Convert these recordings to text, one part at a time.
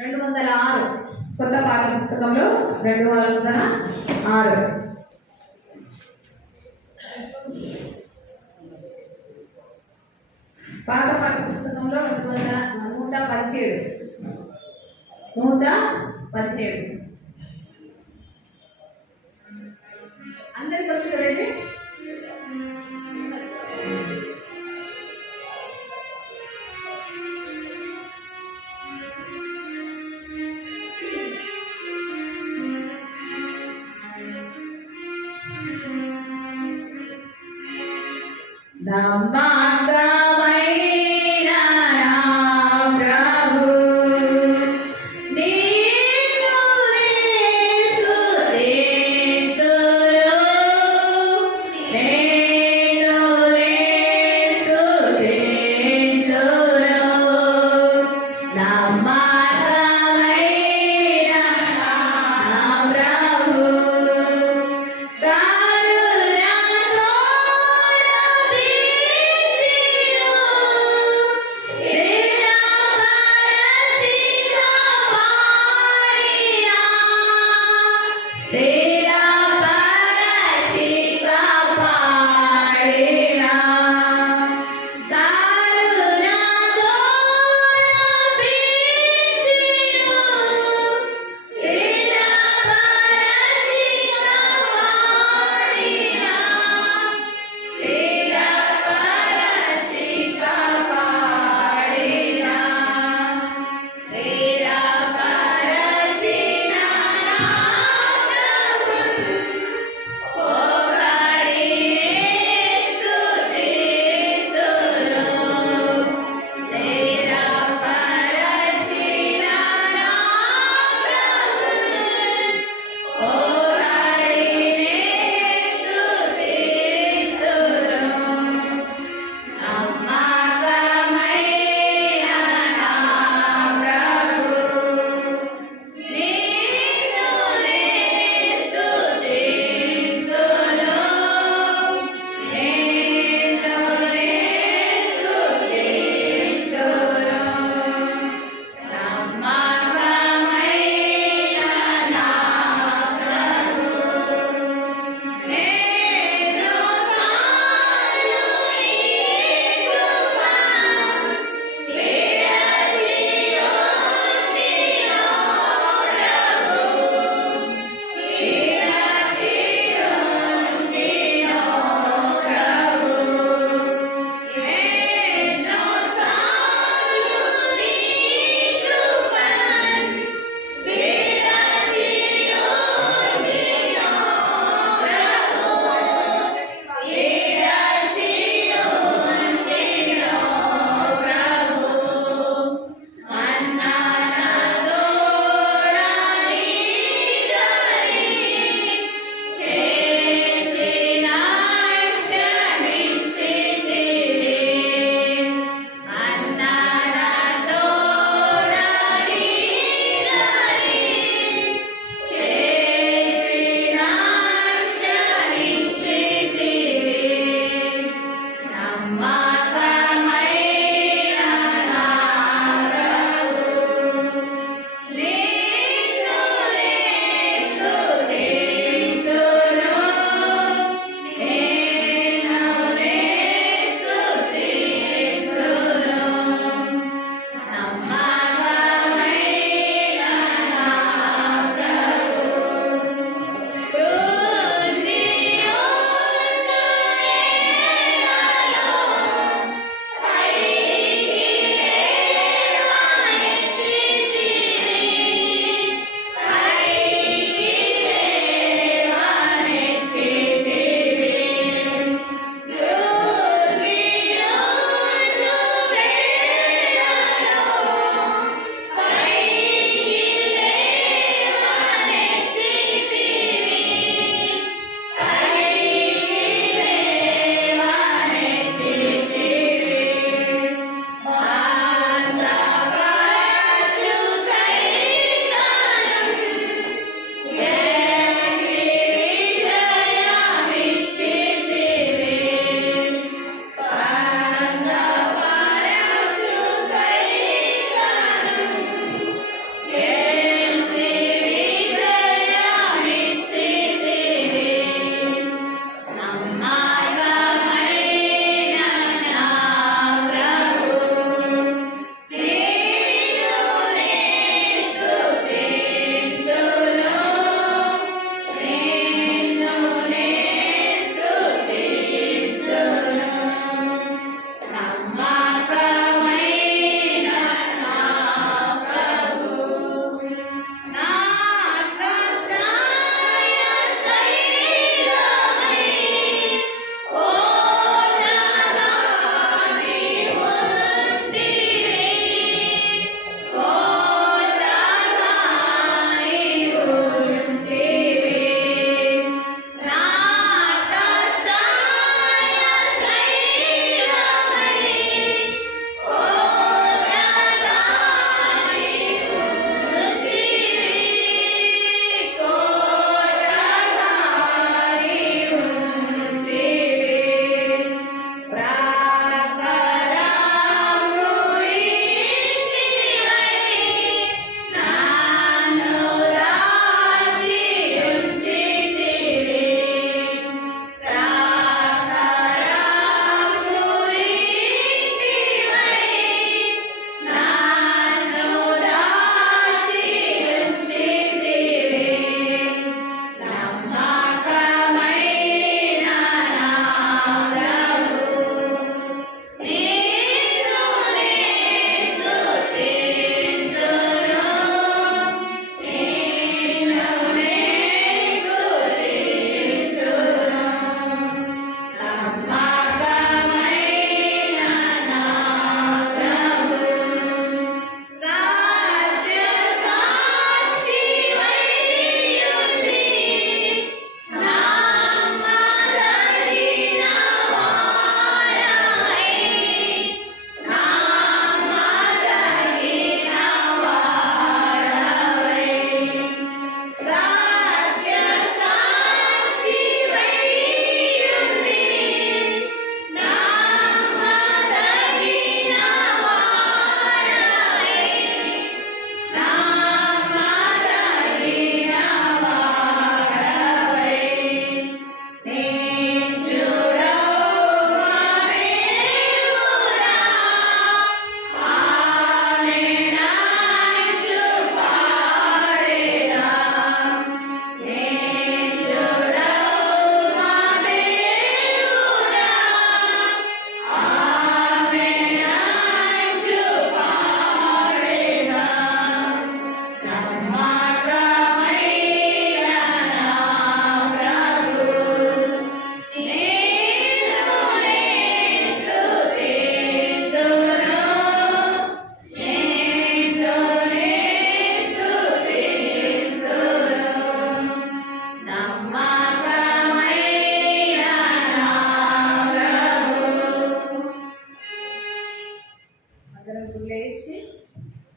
206 కొత్త పాఠ్య పుస్తకంలో 206 పాత పాఠ్య పుస్తకంలో 117 అందరికి వచ్చి కదండి.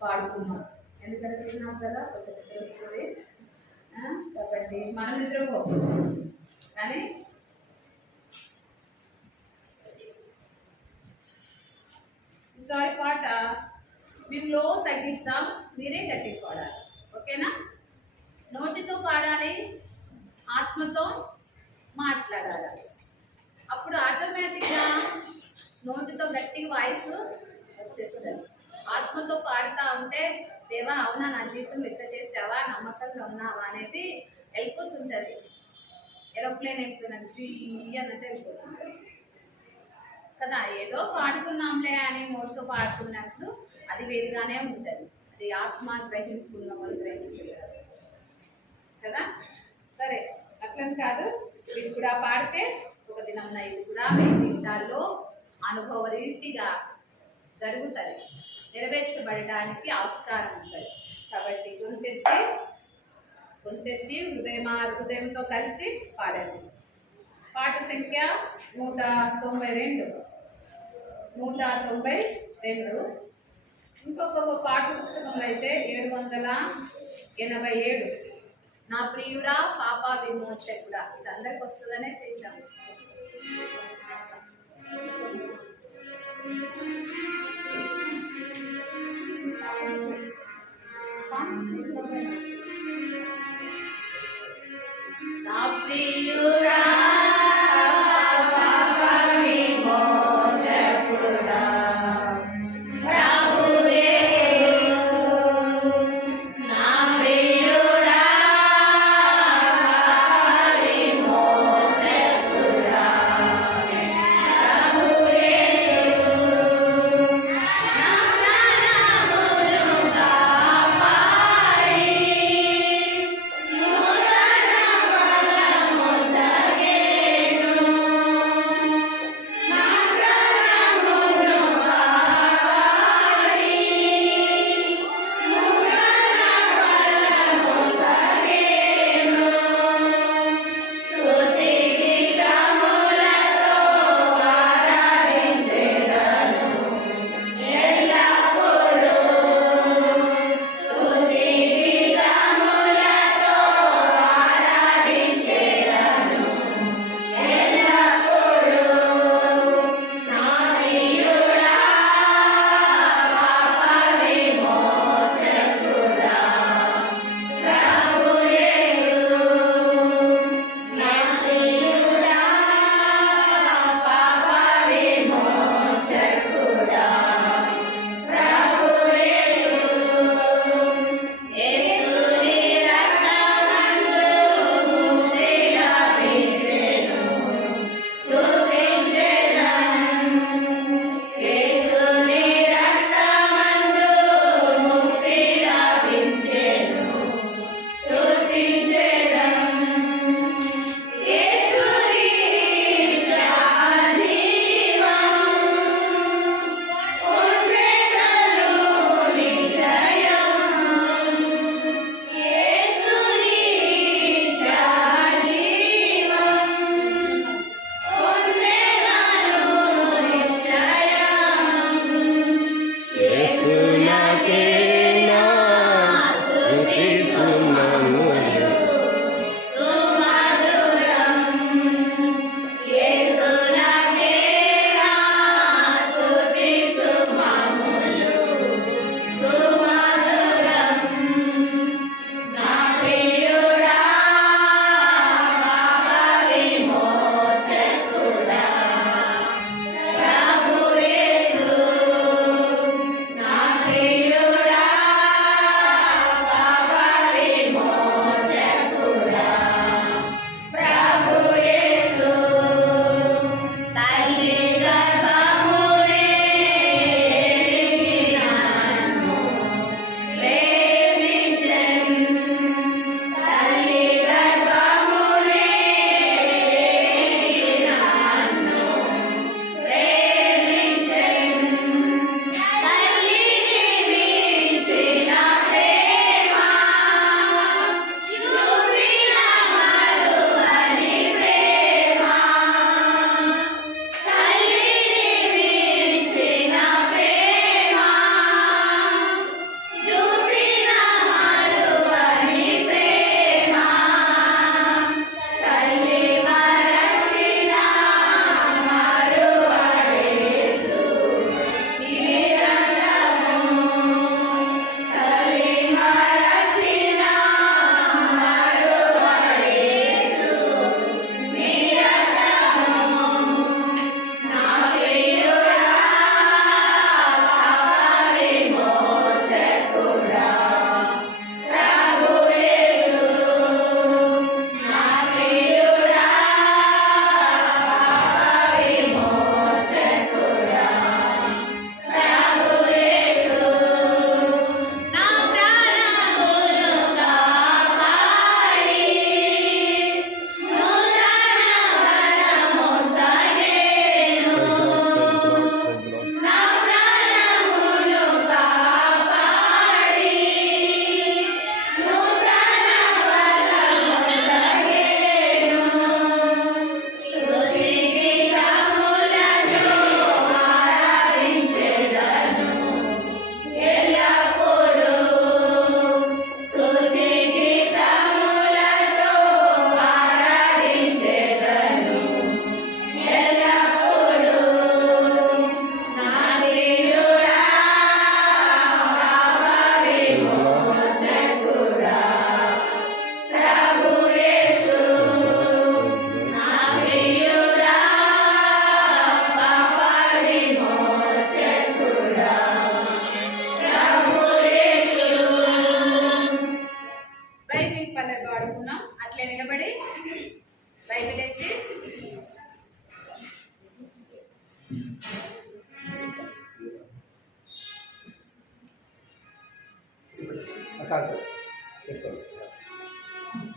పాడుకున్నాం. ఎందుకంటే తిన్నాం కదా, కొంచెం నిద్ర వస్తుంది కాబట్టి మనం నిద్రపో, కానీ ఈసారి పాట మేము లో తగ్గిస్తాం, మీరే గట్టిగా పాడాలి. ఓకేనా? నోటితో పాడాలి, ఆత్మతో మాట్లాడాలి. అప్పుడు ఆటోమేటిక్గా నోటితో గట్టిగా వాయిస్ వచ్చేస్తుంది. ఆత్మతో పాడుతూ ఉంటే దేవా అవునా నా జీవితం లెక్క చేసావా, నమ్మకంగా ఉన్నావా అనేది వెళ్ళిపోతుంటుంది. ఏరోప్లేన్ వెళ్ళిపోయినట్టు జీ అన్నట్టు వెళ్ళిపోతుంది కదా. ఏదో పాడుతున్నాంలే అని నోటితో పాడుతున్నప్పుడు అది వేరుగానే ఉంటుంది. అది ఆత్మ గ్రహింపున్న వాళ్ళు గ్రహించగలరు కదా. సరే, అట్లని కాదు, ఇది కూడా పాడితే ఒక దినం ఇది కూడా మీ జీవితాల్లో అనుభవ రీతిగా జరుగుతుంది, నెరవేర్చబడడానికి ఆస్కారం ఉంటుంది. కాబట్టి గొంతెత్తి హృదయంతో కలిసి పాడండి. పాట సంఖ్య 192. ఇంకొక పాఠ పుస్తకంలో అయితే 787 నా ప్రియుడా పాప విమోచకుడా. ఇది అందరికి వస్తుందనే చేశాము. నా ప్రియుడా Hare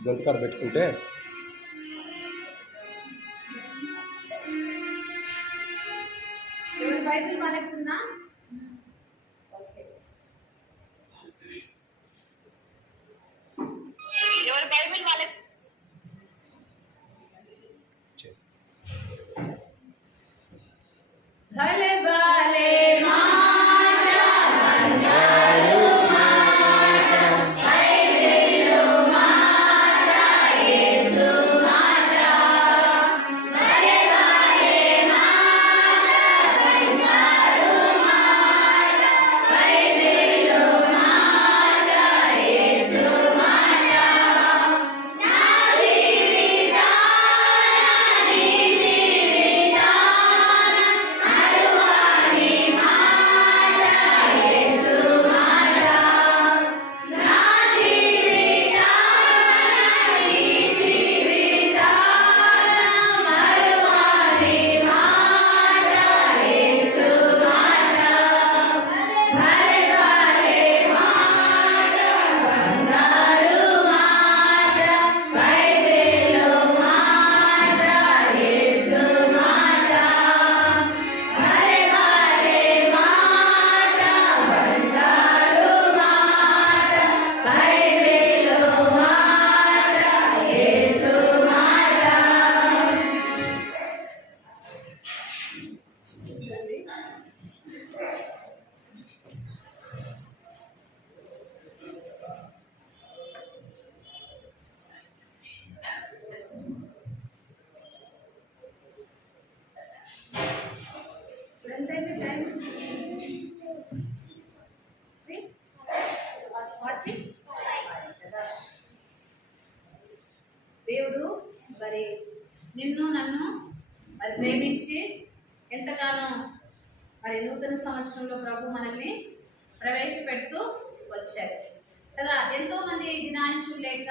గొంతుకాడ పెట్టుకుంటే ఎవరి బైబిల్ వాళ్ళకుందా? ఓకే, ఎవరి బైబిల్ వాళ్ళకి భలే భలే ఎంతైంది టైం? దేవుడు మరి నిన్ను నన్ను మరి ప్రేమించి ఎంతగానో మరి నూతన సంవత్సరంలో ప్రభు మనల్ని ప్రవేశపెడుతూ వచ్చారు కదా. ఎంతో మంది దినాన్ని చూడలేక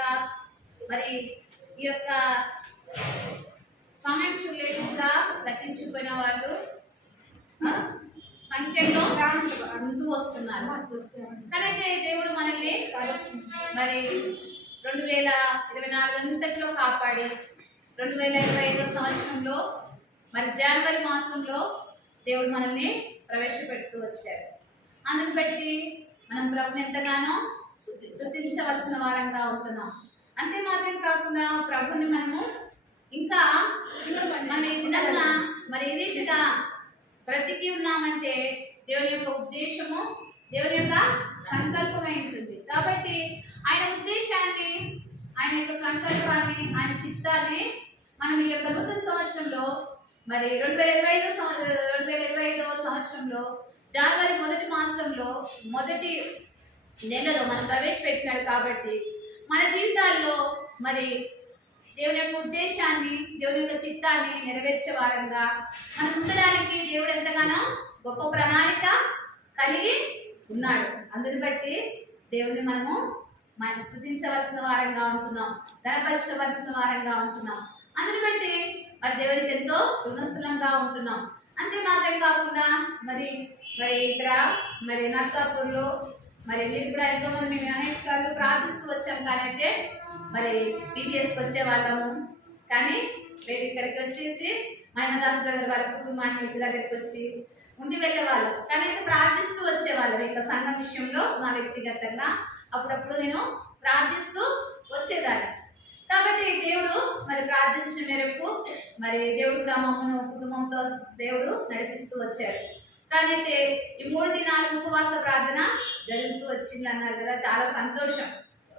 మరి ఈ యొక్క సమయం చూడలేక గతించిపోయిన వాళ్ళు సంఖ్యలో అంటూ వస్తున్నారు. కానీ దేవుడు మనల్ని మరి 2024 అంతట్లో కాపాడి 2025 సంవత్సరంలో మరి జనవరి మాసంలో దేవుడు మనల్ని ప్రవేశపెడుతూ వచ్చాడు. అందుని బట్టి మనం ప్రభుని ఎంతగానో స్తుతించవలసిన వారంగా ఉంటున్నాం. అంతే మాత్రం కాకుండా ప్రభుని మనము ఇంకా మన విధంగా మరి ఏ రీతిగా బ్రతికి ఉన్నామంటే దేవుని యొక్క ఉద్దేశము దేవుని యొక్క సంకల్పమై ఉంటుంది. కాబట్టి ఆయన ఉద్దేశాన్ని, ఆయన యొక్క సంకల్పాన్ని, ఆయన చిత్తాన్ని మనం ఈ యొక్క నూతన సంవత్సరంలో మరి 2025 సంవత్సరంలో జనవరి మొదటి మాసంలో మొదటి నెలలో మనం ప్రవేశపెట్టినాడు. కాబట్టి మన జీవితాల్లో మరి దేవుని యొక్క ఉద్దేశాన్ని, దేవుని యొక్క చిత్తాన్ని నెరవేర్చే వారంగా మనం ఉండడానికి దేవుడు ఎంతగానో గొప్ప ప్రణాళిక కలిగి ఉన్నాడు. అందుని బట్టి దేవుని మనం స్తుతించవలసిన వారంగా ఉంటున్నాం, గణపరచవలసిన వారంగా ఉంటున్నాం. అందుని బట్టి మరి దేవునికి ఎంతో రుణస్థులంగా ఉంటున్నాం. అంతే మాత్రం కాకుండా మరి ఇక్కడ మరి నర్సాపూర్లో మరి మీరు కూడా ఎంతో మంది మేము అనేక సార్లు ప్రార్థిస్తూ వచ్చాం. కానీ అయితే మరి పీబీఎస్కి వచ్చే వాళ్ళము, కానీ మేము ఇక్కడికి వచ్చేసి మహిమదాస్ బ్రదర్ వాళ్ళ కుటుంబాన్ని ఇంటి దగ్గరికి వచ్చి ఉండి వెళ్ళేవాళ్ళం. కానీ అయితే ప్రార్థిస్తూ వచ్చేవాళ్ళం. ఇక సంఘం విషయంలో మా వ్యక్తిగతంగా అప్పుడప్పుడు నేను ప్రార్థిస్తూ వచ్చేదాన్ని. కాబట్టి దేవుడు మరి ప్రార్థించిన మేరకు మరి దేవుడు కూడా మమ్మల్ని కుటుంబంతో దేవుడు నడిపిస్తూ వచ్చాడు. కానీ అయితే ఈ 3 దినాలు ఉపవాస ప్రార్థన జరుగుతూ వచ్చింది అన్నారు కదా, చాలా సంతోషం.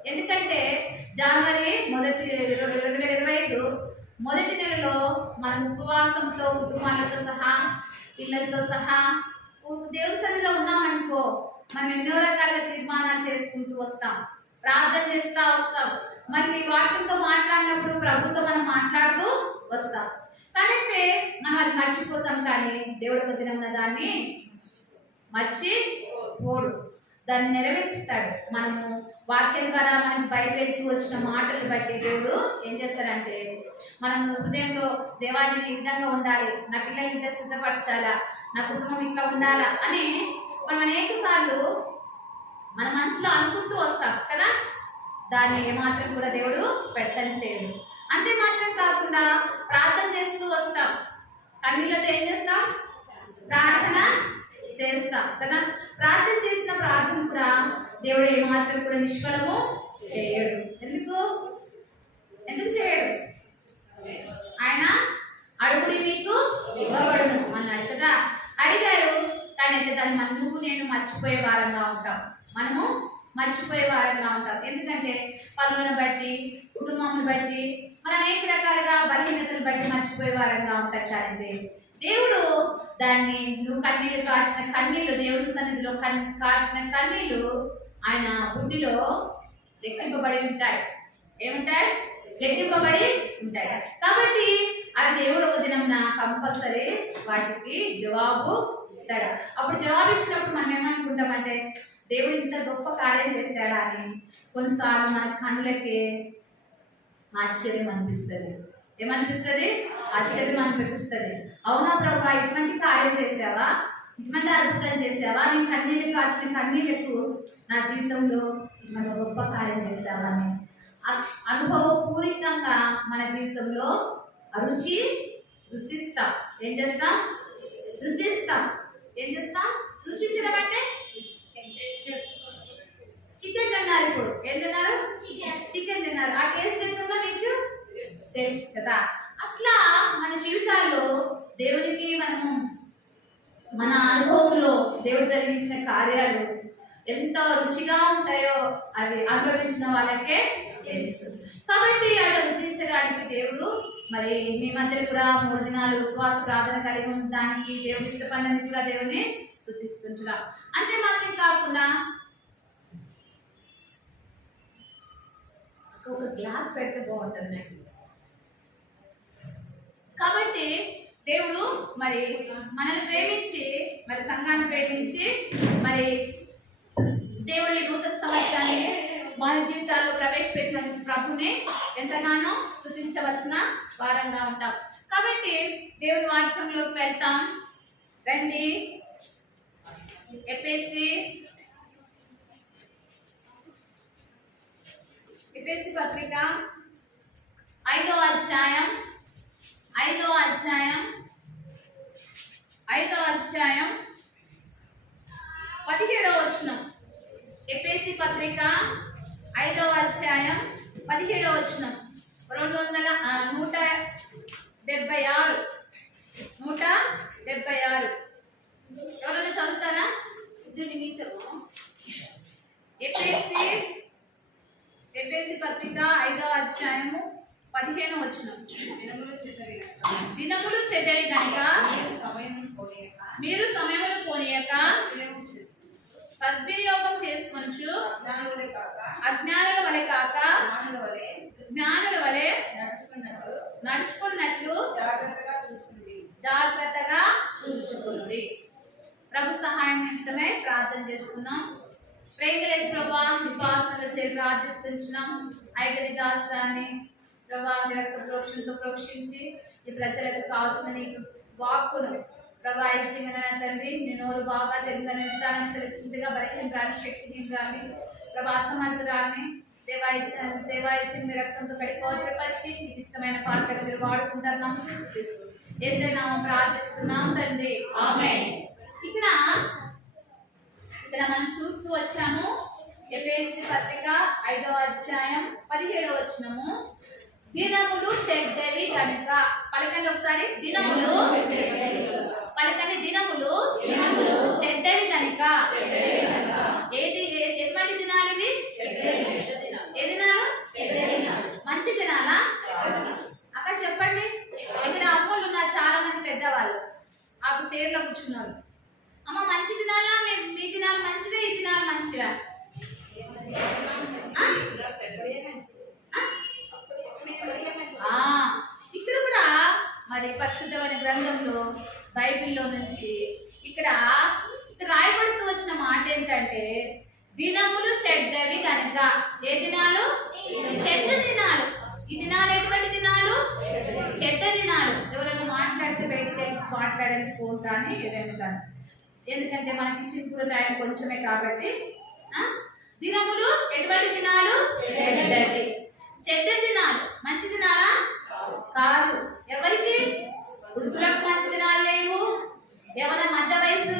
ఎందుకంటే జనవరి 2025 మొదటి నెలలో మనం ఉపవాసంతో కుటుంబాలతో సహా పిల్లలతో సహా దేవుని సన్నిధిలో ఉన్నామనుకో, మనం ఎన్నో రకాలుగా తీర్మానాలు చేసుకుంటూ వస్తాం, ప్రార్థన చేస్తూ వస్తాం. మళ్ళీ వాక్యంతో మాట్లాడినప్పుడు ప్రభుత్వం మనం మాట్లాడుతూ వస్తాం. కానీ అయితే మనం అది మర్చిపోతాం. కానీ దేవుడు ఒక దినం దాన్ని మర్చిపోడు, దాన్ని నెరవేరుస్తాడు. మనము వాక్యం ద్వారా మనకు బయలుదేరుతూ వచ్చిన మాటలు బట్టి దేవుడు ఏం చేస్తాడంటే మనం హృదయంలో దేవాన్ని ఈ విధంగా ఉండాలి, నా పిల్లల్ని ఇంత సిద్ధపరచాలా, నా కుటుంబం ఇట్లా ఉండాలా అని మనం అనేక సార్లు మన మనసులో అనుకుంటూ వస్తాం కదా. దాన్ని ఏమాత్రం కూడా దేవుడు పెట్టని చేయడు. అంతే మాత్రం కాకుండా ప్రార్థన చేస్తూ వస్తాం, కన్నీళ్ళతో ఏం చేస్తాం? ప్రార్థన చేస్తాం కదా. ప్రార్థన చేసిన ప్రార్థన కూడా దేవుడు ఏమాత్రం కూడా నిష్ఫలము చేయడు. ఎందుకు చేయడు? ఆయన అడుగుడి మీకు ఇవ్వబడును అన్నాడు కదా. అడిగారు, కానీ అయితే దాన్ని నువ్వు నేను మర్చిపోయే వారంగా ఉంటాం. మనము మర్చిపోయే వారంగా ఉంటాం. ఎందుకంటే పనులను బట్టి, కుటుంబాన్ని బట్టి, మన అనేక రకాలుగా బలహీనతలు బట్టి మర్చిపోయే వారంగా ఉంటాం. కానీ దేవుడు దాన్ని నువ్వు కాచిన కన్నీళ్ళు, దేవుడి సన్నిధిలో కాచిన కన్నీళ్ళు ఆయన బుద్ధిలో లెక్కింపబడి ఉంటాయి. ఏముంటాయి? లెక్కింపబడి ఉంటాయి. కాబట్టి ఆ దేవుడు ఒక దినం కంపల్సరీ వాటికి జవాబు ఇస్తాడు. అప్పుడు జవాబు ఇచ్చినప్పుడు మనం ఏమనుకుంటామంటే దేవుడు ఇంత గొప్ప కార్యం చేశాడా అని కొన్నిసార్లు మన కళ్ళకి ఆశ్చర్యం అనిపిస్తుంది. ఏమనిపిస్తుంది? ఆశ్చర్యం అనిపిస్తుంది. అవునా ప్రభా, ఇటువంటి కార్యం చేసావా, ఇటువంటి అద్భుతం చేసావా, నేను కన్నీళ్ళు కాచిన కన్నీళ్లకు నా జీవితంలో మన గొప్ప కార్యం చేసావా అని అనుభవపూరితంగా మన జీవితంలో రుచిస్తాం. ఏం చేస్తాం? రుచిస్తాం. ఏం చేస్తాం? రుచించడం అంటే చికెన్ తిన్నారు. ఇప్పుడు ఏం తిన్నారు? చికెన్ తిన్నారు. ఆ టేస్ట్ ఎంతుందో మీకు తెలుసు కదా. అట్లా మన జీవితాల్లో దేవునికి మనము మన అనుభవంలో దేవుడు జరిగించిన కార్యాలు ఎంత రుచిగా ఉంటాయో అవి అనుభవించిన వాళ్ళకే తెలుసు. కాబట్టి అలా రుచించడానికి దేవుడు మరి మేమందరూ కూడా 3 దినాలు ఉపవాస ప్రార్థన కలిగి ఉండడానికి దేవుడు ఇష్టపడినది కూడా దేవుని స్తుతిస్తుంటున్నాం. అంతే మాత్రం కాకుండా ఒక గ్లాస్ పెడితే బాగుంటుంది నాకు. కాబట్టి దేవుడు మరి మనల్ని ప్రేమించి, మరి సంఘాన్ని ప్రేమించి, మరి దేవుడి నూతన సంవత్సరాన్ని మన జీవితాల్లో ప్రవేశపెట్టిన ప్రభుని ఎంతగానో స్తుతించవలసిన వారంగా ఉంటాం. కాబట్టి దేవుని వాక్యంలోకి వెళ్తాం. రండి. ఎఫెసీ పత్రిక 5వ అధ్యాయం 17వ వచనం. ఎఫెసీ పత్రిక 5వ అధ్యాయం 17వ వచనం. 176 ఎవరైనా చదువుతారా? ఎఫెసీ పత్రిక 5వ అధ్యాయము 15వ వచనం. దినములు చెడ్డవి కనుక మీరు సమయమును పోనీయక సద్వినియోగం చేసుకొనుచు అజ్ఞానుల వలె కాక జ్ఞానుల వలె నడుచుకున్నట్లు జాగ్రత్తగా చూసుకోండి. ప్రభు సహాయం నిమిత్తమే ప్రార్థన చేసుకున్నాం. ప్రేమలేసి ప్రభా నిపాసనలు చేసి ప్రార్థిస్తున్నాం. ఐగరి దాసరాన్ని ప్రభా ప్రోక్షణతో ప్రోక్షించి ఈ ప్రజలకు కావాల్సిన నీకు వాక్కును ప్రభా ఇచ్చిన తండ్రి, నేను బాగా తెలుగుతానని సెలక్షించగా బలహీనరాని శక్తిహీనరాని ప్రభా అసమర్థురాన్ని దేవాయిచ్చిన మీ రక్తంతో కడి పవిత్రపరిచి నీకు ఇష్టమైన పాత్రలు మీరు వాడుకుంటున్నాం. ఏసే నామం ప్రార్థిస్తున్నాం తండ్రి, ఆమేన్. ఇక్కడ మనం చూస్తూ వచ్చాము ఎఫెసీ పత్రిక 5వ అధ్యాయం 17వ వచనము. దినములు చెడ్డవి కనుక, పలకండి ఒకసారి, దినములు పలకండి, దినములు చెడ్డవి కనుక. ఎటువంటి దినాలు ఇవి? ఏ దినాలు? మంచి దినాలా? అక్కడ చెప్పండి. ఇక్కడ అమ్మోళ్ళు ఉన్నారు చాలా మంది పెద్దవాళ్ళు, ఆ చైర్లో కూర్చున్నారు. అమ్మ మంచి దినాలా? మీ దినాలు మంచివే, ఈ దినాలు మంచివా? ఇక్కడ కూడా మరి పరిశుద్ధమైన గ్రంథంలో బైబిల్లో నుంచి ఇక్కడ రాయబడుతూ వచ్చిన మాట ఏంటంటే దినములు చెడ్డవి కనుక. ఏ దినాలు? చెడ్డ దినాలు. ఈ దినాలు ఎటువంటి దినాలు? చెడ్డ దినాలు. ఎవరైనా మాట్లాడితే బయటకు మాట్లాడండి, ఫోన్ కానీ ఏదైనా కానీ, ఎందుకంటే మనకి ఇచ్చిన కూడా టైం కొంచెమే కాబట్టి. దినములు ఎటువంటి దినాలు? చెడ్డవి. చెడ్డ దినాలు మంచి దినాలా? కాదు. ఎవరికి? వృద్ధులకు మంచి దినాలు లేవు. ఎవరైనా మధ్య వయసు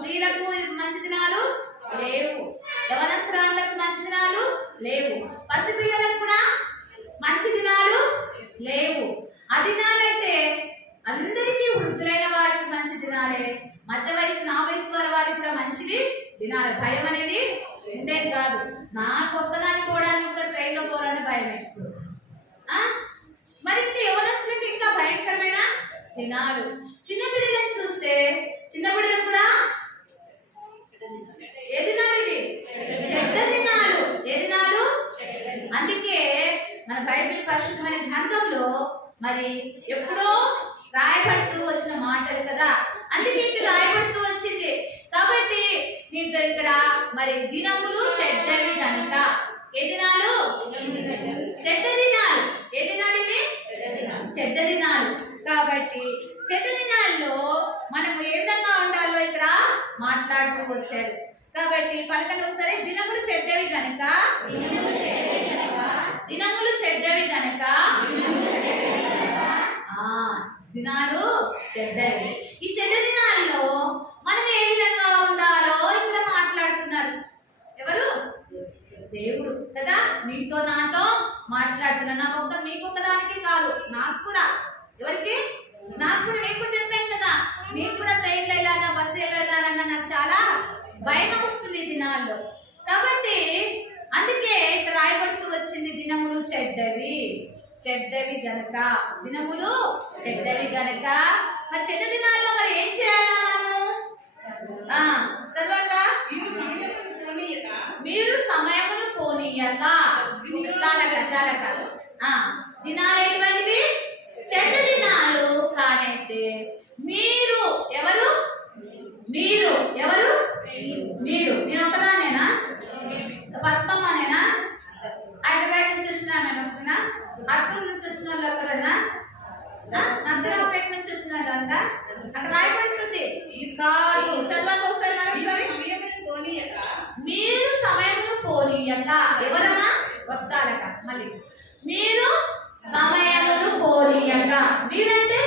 స్త్రీలకు మంచి దినాలు లేవు. యవనస్తురాళ్ళకు మంచి దినాలు లేవు. పసిపిల్లలకు కూడా మంచి దినాలు లేవు. ఆ దినాలైతే అందరికీ వృద్ధులైన వారికి మంచి దినాలే. మధ్య వయసు నా వయసు వారికి కూడా మంచిది దినాలు. భయం అనేది ఉండేది కాదు. నాకు ఒక్కదాన్ని పోవడానికి కూడా ట్రైన్లో పోవాలని భయం ఎప్పుడు. మరి ఇంకా యవనస్తులకి ఇంకా భయంకరమైన దినాలు. చిన్న బిడ్డలను చూస్తే చిన్న బిడ్డలు కూడా ఏ దినాలు ఇవి? చెడ్డ దినాలు. ఏ దినాలు? అందుకే మన బైబిల్ పరిశుద్ధమైన గ్రంథంలో మరి ఎప్పుడో రాయబడుతూ వచ్చిన మాటలు కదా, అందుకే ఇది రాయబడుతూ వచ్చింది. కాబట్టి నీకు ఇక్కడ మరి దినములు చెడ్డవి కనుక. ఏ దినాలు? చెడ్డ దినాలు. ఏ దినాలు ఇవి? చెడ్డ దినాలు. కాబట్టి చెడ్డ దినాల్లో మనము ఏ విధంగా ఉండాలో ఇక్కడ మాట్లాడుతూ వచ్చాడు. కాబట్టి పలకలు ఒకసారి, దినములు చెడ్డవి కనుక. దినములు చెడ్డవి కనుక. దినాలు చెడ్డవి. ఈ చెడ్డ దినాల్లో మనం ఏ విధంగా ఉండాలో ఇక్కడ మాట్లాడుతున్నారు. ఎవరు? దేవుడు కదా. నీతో నాతో మాట్లాడుతున్నారు. నాకు మీకొక్కదానికి కాదు, నాకు కూడా. ఎవరికి? నాకు కూడా. నేను కూడా చెప్పాను కదా, నేను కూడా ట్రైన్లో వెళ్ళాలన్నా బస్సు వెళ్ళాలన్నా నాకు చాలా భయం వస్తుంది ఈ దినాల్లో. కాబట్టి అందుకే ఇక్కడ రాయబడుతూ వచ్చింది దినములు చెడ్డవి. చెడ్డవి గనక. దినములు చెడ్డవి గనక. మరి చెడ్డ దినాల్లో మరి ఏం చేయాలా మనము? చదవక, మీరు సమయమును పోనీయక. చాలక దినాలు ఎటువంటివి? చెడ్డ దినాలు కానైతే మీరు ఎవరు? మీరు ఎవరు? మీరు. నేను ఒకదానేనా? పద్మమ్మనేనా? హైదరాబాద్ నుంచి వచ్చినా? అక్కడ నుంచి వచ్చిన వాళ్ళు ఒకరేనా? నర్సరావుపేట నుంచి వచ్చిన వాళ్ళంతా? అక్కడ రాయబడుతుంది కాదు. చదవక ఒకసారి మీరు సమయమును పోనీయక. ఎవరన్నా? ఒకసారక మళ్ళీ. మీరు సమయమును పోనీయక. మీరంటే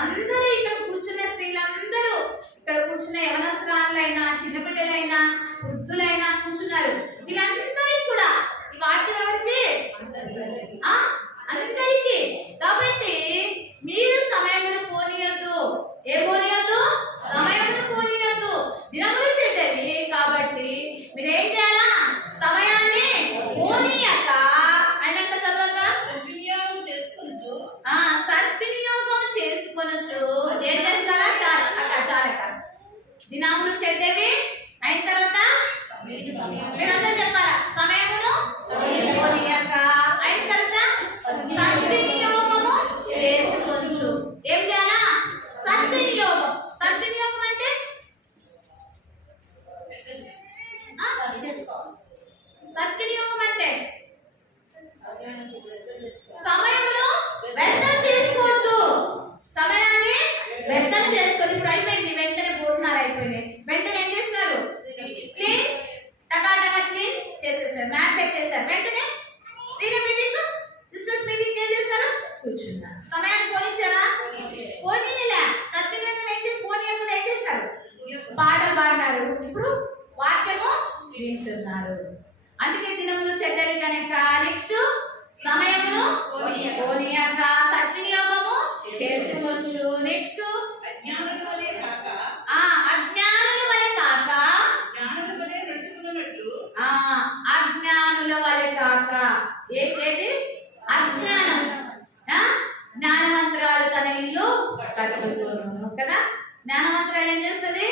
అందరూ ఇక్కడ కూర్చున్న స్త్రీలందరూ, ఇక్కడ కూర్చున్న యవనస్తురాళ్ళైనా చిన్నపిల్లలైనా వృద్ధులైనా కూర్చున్నారు. వీళ్ళందరికీ కూడా ఈ వాక్యం ఎవరికి? అందరికీ. కాబట్టి మీరు సమయమును పోనీయద్దు. ఏ పోనీయద్దు? సమయమును పోనీయద్దు. దినములు చెడ్డవి కాబట్టి మీరు ఏం చేయాలా? సమయాన్ని పోనీయక. అయినాక చదవక, సద్వినియోగం చేసుకొనొచ్చు. ఏం చేస్తారా? చాలక. దినములు చెడ్డవి అయిన తర్వాత మీరందరూ చెప్పాలా? సమయమును పోనీయక. అయిన తర్వాత సద్వినియోగము చేసుకొనొచ్చు. ఏం చేయాలా? సద్వినియోగం. సద్వినియోగం అంటే సద్వినియోగం అంటే సమయమును వ్యర్థం చేసుకోవద్దు. సమయాన్ని వ్యర్థం చేసుకోవద్దు. ఇప్పుడు అయిపోయింది, వెంటనే భోజనాలు అయిపోయినాయి. వెంటనే ఏం చేస్తున్నారు? క్లీన్ టకాటకా క్లీన్ చేసేసారు, మ్యాట్ పెట్టేశారు. వెంటనే శ్రీరామ్ మీటింగ్, సిస్టర్స్ మీటింగ్ ఏం చేస్తారు? కూర్చున్నారు. సమయాన్ని పోనిచ్చారా? పోనీలే. సద్వినియోగం ఏం చేసి పోనీయకుండా ఏం చేస్తారు? పాటలు పాడినారు, ఇప్పుడు వాక్యము వింటున్నారు. అందుకే దినములు చెడ్డవి కనుక. నెక్స్ట్, సమయమును పోనీయక సద్వినియోగము చేసుకోవచ్చు. నెక్స్ట్, అజ్ఞానుల వలె కాక. అజ్ఞానుల వలె కాక. అజ్ఞానుల వలె కాక. ఏది? అజ్ఞానం. జ్ఞానవంతురాలు తన ఇల్లు కట్టుకోను కదా. జ్ఞానవంతురాలు ఏం చేస్తుంది?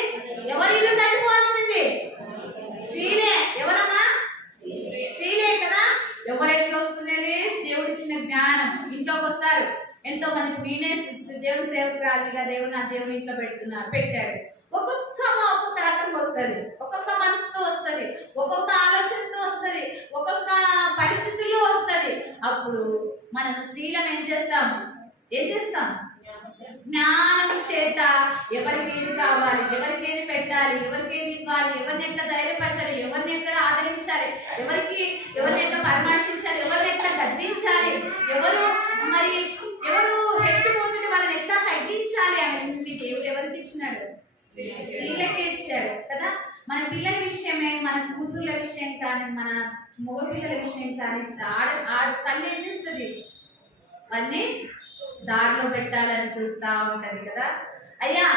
ఎవరి ఇల్లు కట్టుకోవాల్సింది? స్త్రీలే. ఎవరమ్మా? స్త్రీలే కదా. ఎవరైతే వస్తున్నది? దేవుడు ఇచ్చిన జ్ఞానం. ఇంట్లోకి వస్తారు. ఎంతో మందికి నేనే దేవుని సేవకురాలిగా దేవుని ఇంట్లో పెట్టాడు. ఒక్కొక్క రకంగా వస్తుంది, ఒక్కొక్క మనసుతో వస్తుంది, ఒక్కొక్క ఆలోచనతో వస్తుంది, ఒక్కొక్క పరిస్థితుల్లో వస్తుంది. అప్పుడు మనం స్త్రీలను ఏం చేస్తాం? జ్ఞానం చేత ఎవరికి ఏది కావాలి, ఎవరికి ఏది పెట్టాలి, ఎవరికి ఏది ఇవ్వాలి, ఎవరిని ఎట్లా ధైర్యపరచాలి, ఎవరిని ఎక్కడ ఎవరికి ఎవరిని ఎట్లా పరామర్శించాలి, ఎవరిని ఎట్లా గద్దించాలి, ఎవరు మరి ఎవరు హెచ్చిపోతుంటే వాళ్ళని ఎట్లా తగ్గించాలి అని దేవుడు ఎవరికి ఇచ్చినాడు? స్త్రీలకే ఇచ్చాడు కదా. మన పిల్లల విషయమే, మన కూతుర్ల విషయం కానీ, మన మగ పిల్లల విషయం కానీ తల్లి ఏం చేస్తుంది? అన్నీ దారిలో పెట్టాలని చూస్తా ఉంటది కదా. అయ్యా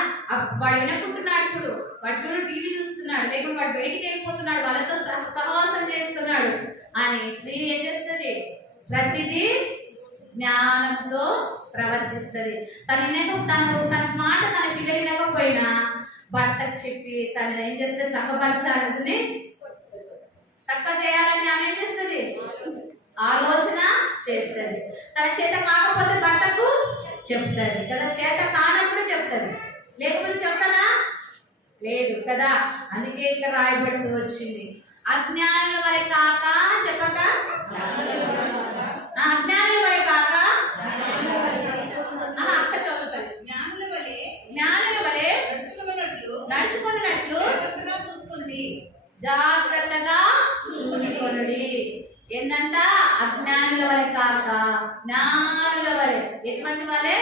వాడు వినకుంటున్నాడు చూడు, వాడు చూడు టీవీ చూస్తున్నాడు, లేకుంటే వాడు బయటికి వెళ్ళిపోతున్నాడు, వాళ్ళతో సహవాసం చేస్తున్నాడు అని స్త్రీ ఏం చేస్తుంది? ప్రతిదీ జ్ఞానంతో ప్రవర్తిస్తుంది. తన మాట తన పిల్లలు వినకపోయినా భర్తకు చెప్పి తను ఏం చేస్తుంది? చక్కపరచాలని, చక్క చేయాలని ఆమె ఏం చేస్తుంది? ఆలోచన చేస్తుంది. తన చేత కాకపోతే భర్తకు చెప్తుంది కదా. చేత కానప్పుడు చెప్తుంది, లేకపోతే చెప్తానా? లేదు కదా. అందుకే ఇక్కడ రాయబడుతూ వచ్చింది, అజ్ఞానుల వలె కాక, చెప్పక అజ్ఞానుల వలె కాక, అక్క చదువుతుంది, జ్ఞానుల వలె నడుచుకున్నట్లు జాగ్రత్తగా చూసుకోండి. ఏంటంట? అజ్ఞానుల వలె కాక జ్ఞానుల వలె. ఎటువంటి వాళ్ళే?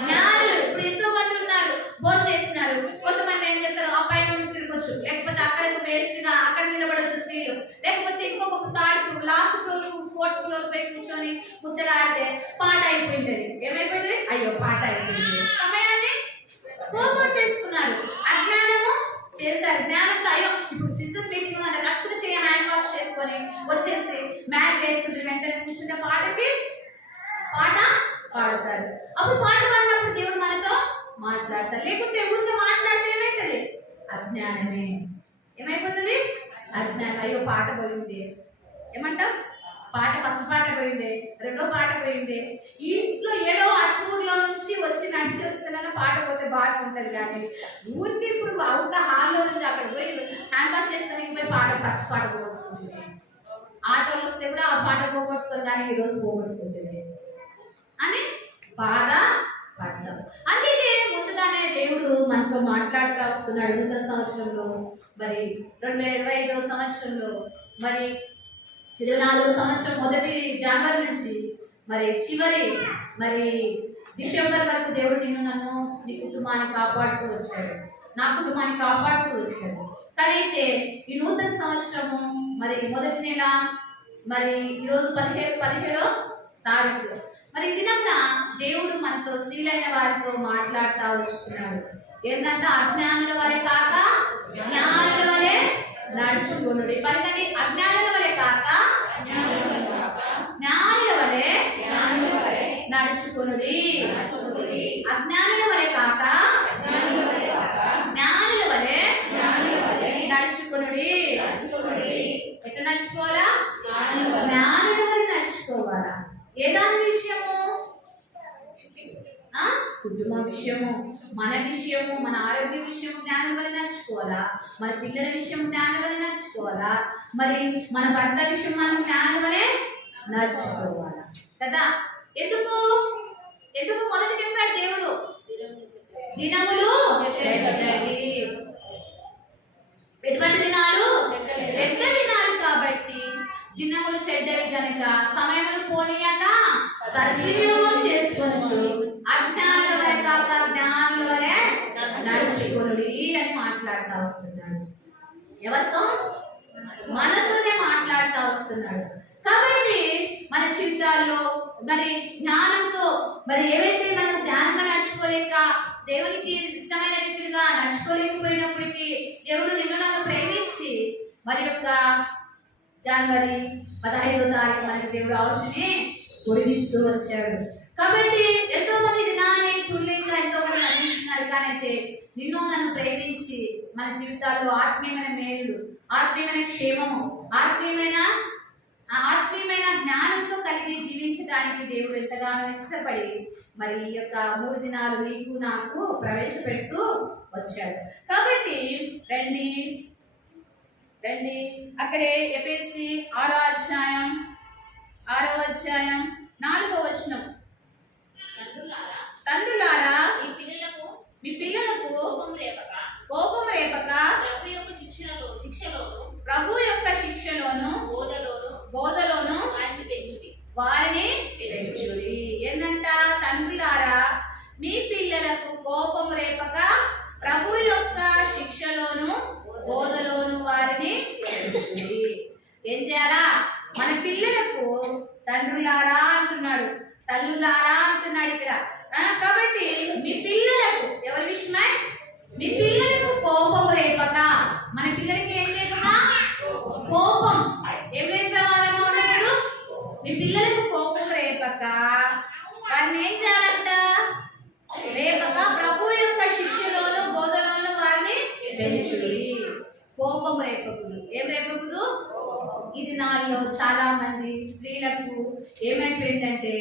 జ్ఞానులు. ఇప్పుడు ఎంతో మంది ఉన్నారు, భోజనం చేసినారు. కొంతమంది ఏం చేస్తారు? ఆ పైన తిరగొచ్చు, లేకపోతే అక్కడికి వేస్ట్ గా అక్కడ నిలబడచ్చు స్త్రీలు, లేకపోతే ఇంకొక third floor, last floor, fourth floor పై కూర్చొని ముచ్చలాడితే పాట అయిపోయింది. ఏమైపోయింది? అయ్యో పాట అయిపోయింది. సమయాన్ని పోగొట్టేసుకున్నారు, అజ్ఞానము చేశారు. జ్ఞానంతో అయ్యో ఇప్పుడు సిస్టర్స్ మీటింగ్ అంటే కరెక్ట్గా చేయ హ్యాండ్ వాష్ చేసుకొని వచ్చేసి మ్యాట్ వేసుకుంటే వెంటనే కూర్చుంటే పాటకి పాట పాడతారు. అప్పుడు పాట పాడినప్పుడు దేవుడు మనతో మాట్లాడతారు. లేకుంటే ఊరితో మాట్లాడితే ఏమైతుంది? అజ్ఞానమే. ఏమైపోతుంది? అజ్ఞానం. అయ్యో పాట పోయింది, ఏమంటాం? పాట ఫస్ట్ పాట పోయింది, రెండో పాట పోయింది. ఇంట్లో ఏదో అట్టూరులో నుంచి వచ్చి నడిచి వస్తున్నా పాట పోతే బాగుంటుంది. కానీ ఊరికి ఇప్పుడు అవుత హాల్లో నుంచి అక్కడ పోయి హ్యాండ్ వాష్ చేసుకొని పోయి పాట ఫస్ట్ పాట పోగొట్టుకుంటుంది. ఆటోలు వస్తే కూడా ఆ పాట పోగొట్టుకొని కానీ ఈరోజు పోగొట్టుకుంటుంది అని బాధ పడతాం. అందుకే ముందుగానే దేవుడు మనతో మాట్లాడుతూ వస్తున్నాడు. నూతన సంవత్సరంలో మరి 2025వ సంవత్సరంలో మరి 24వ సంవత్సరం మొదటి జనవరి నుంచి మరి చివరి మరి డిసెంబర్ వరకు దేవుడు నిన్ను నన్ను నీ కుటుంబాన్ని కాపాడుతూ వచ్చాడు, నా కుటుంబాన్ని కాపాడుతూ వచ్చాడు. కానీ అయితే ఈ నూతన సంవత్సరము మరి మొదటి నెల మరి ఈరోజు 17వ తారీఖు మరి దినంన దేవుడు మనతో స్త్రీలైన వారితో మాట్లాడుతూ వస్తున్నాడు. ఏంటంటే అజ్ఞానుల వలె కాక జ్ఞానుల వలె నడుచుకొనుడి. పలికండి, అజ్ఞానుల వలె కాక జ్ఞానుల వలె నడుచుకొనుడి. అజ్ఞానుల వలె కాక జ్ఞానుల వలె నడుచుకొనుడి. ఎట్లా నడుచుకోవాలా? జ్ఞానుల వలె నడుచుకోవాలా. ఏ దాని విషయము? కుటుంబ విషయము, మన విషయము, మన ఆరోగ్య విషయం జ్ఞానం వల్ల నడుచుకోవాలా, మన పిల్లల విషయం జ్ఞానం వల్ల నడుచుకోవాలా, మరి మన భర్త విషయం మనం జ్ఞానం వల్లే నడుచుకోవాలా కదా. ఎందుకు ఎందుకు మొదటి చెప్పాడు దేవుడు, దినములు చెడ్డవి. ఎటువంటి దినాలు? చెడ్డ దినాలు. కాబట్టి దినములు చెడ్డవి కనుక సమయములు పోనీయక సద్వినియోగం చేసుకోవచ్చు. అజ్ఞానుల వలె కాక జ్ఞానుల వలె నడుచుకోండి అని మాట్లాడుతూ వస్తున్నాడు. ఎవరితో? మనతోనే మాట్లాడుతూ వస్తున్నాడు. కాబట్టి మన జీవితాల్లో మరి జ్ఞానంతో మరి ఏవైతే మనం జ్ఞానంగా నడుచుకోలేక దేవునికి ఇష్టమైన రీతిగా నడుచుకోలేకపోయినప్పటికీ దేవుడు నిన్ను నన్ను ప్రేమించి మరి యొక్క జనవరి 15వ తారీఖు మనకి దేవుడు అవసరమే పొడిగిస్తూ వచ్చాడు. కాబట్టి ఎంతో మంది దినాన్ని చూడలేక ఎంతో మంది నటిస్తున్నారు. కానీ అయితే నిన్ను నన్ను ప్రేమించి మన జీవితాల్లో ఆత్మీయమైన మేలు, ఆత్మీయమైన క్షేమము, ఆత్మీయమైన జ్ఞానంతో కలిగి జీవించడానికి దేవుడు ఎంతగానో ఇష్టపడి మరి ఈ యొక్క 3 దినాలు నీకు నాకు ప్రవేశపెడుతూ వచ్చాడు. కాబట్టి రండి అక్కడే ఎఫెసీ 6వ అధ్యాయం 4వ వచనం. తండ్రులారా మీ పిల్లలకు కోపం రేపక ప్రభు ప్రభు యొక్క శిక్షలోను బోధలోను వారిని పెంచుడి. ఏంటంట? తండ్రులారా మీ పిల్లలకు కోపం రేపక ప్రభు యొక్క శిక్షలోను బోధలోను వారిని పెంచుడి. ఏం చేయాలా? మన పిల్లలకు తండ్రులారా అంటున్నాడు, తల్లులారా అంటున్నాడు ఇక్కడ. కాబట్టి మీ పిల్లలకు ఎవరి విషయమై? మీ పిల్లలకు కోపం రేపక. మన పిల్లలకి ఏం రేపక? కోపం. ఏం రేపవారంగా ఉన్నప్పుడు మీ పిల్లలకు కోపం రేపక వారిని ఏం చేయాలంట? రేపక ప్రభు యొక్క శిక్షలోను బోధనలో వారిని పెంచుడి. కోపం రేపకుడు. ఏం రేపకుడు? ఈ దినాల్లో చాలా మంది స్త్రీలకు ఏమైపోయిందంటే,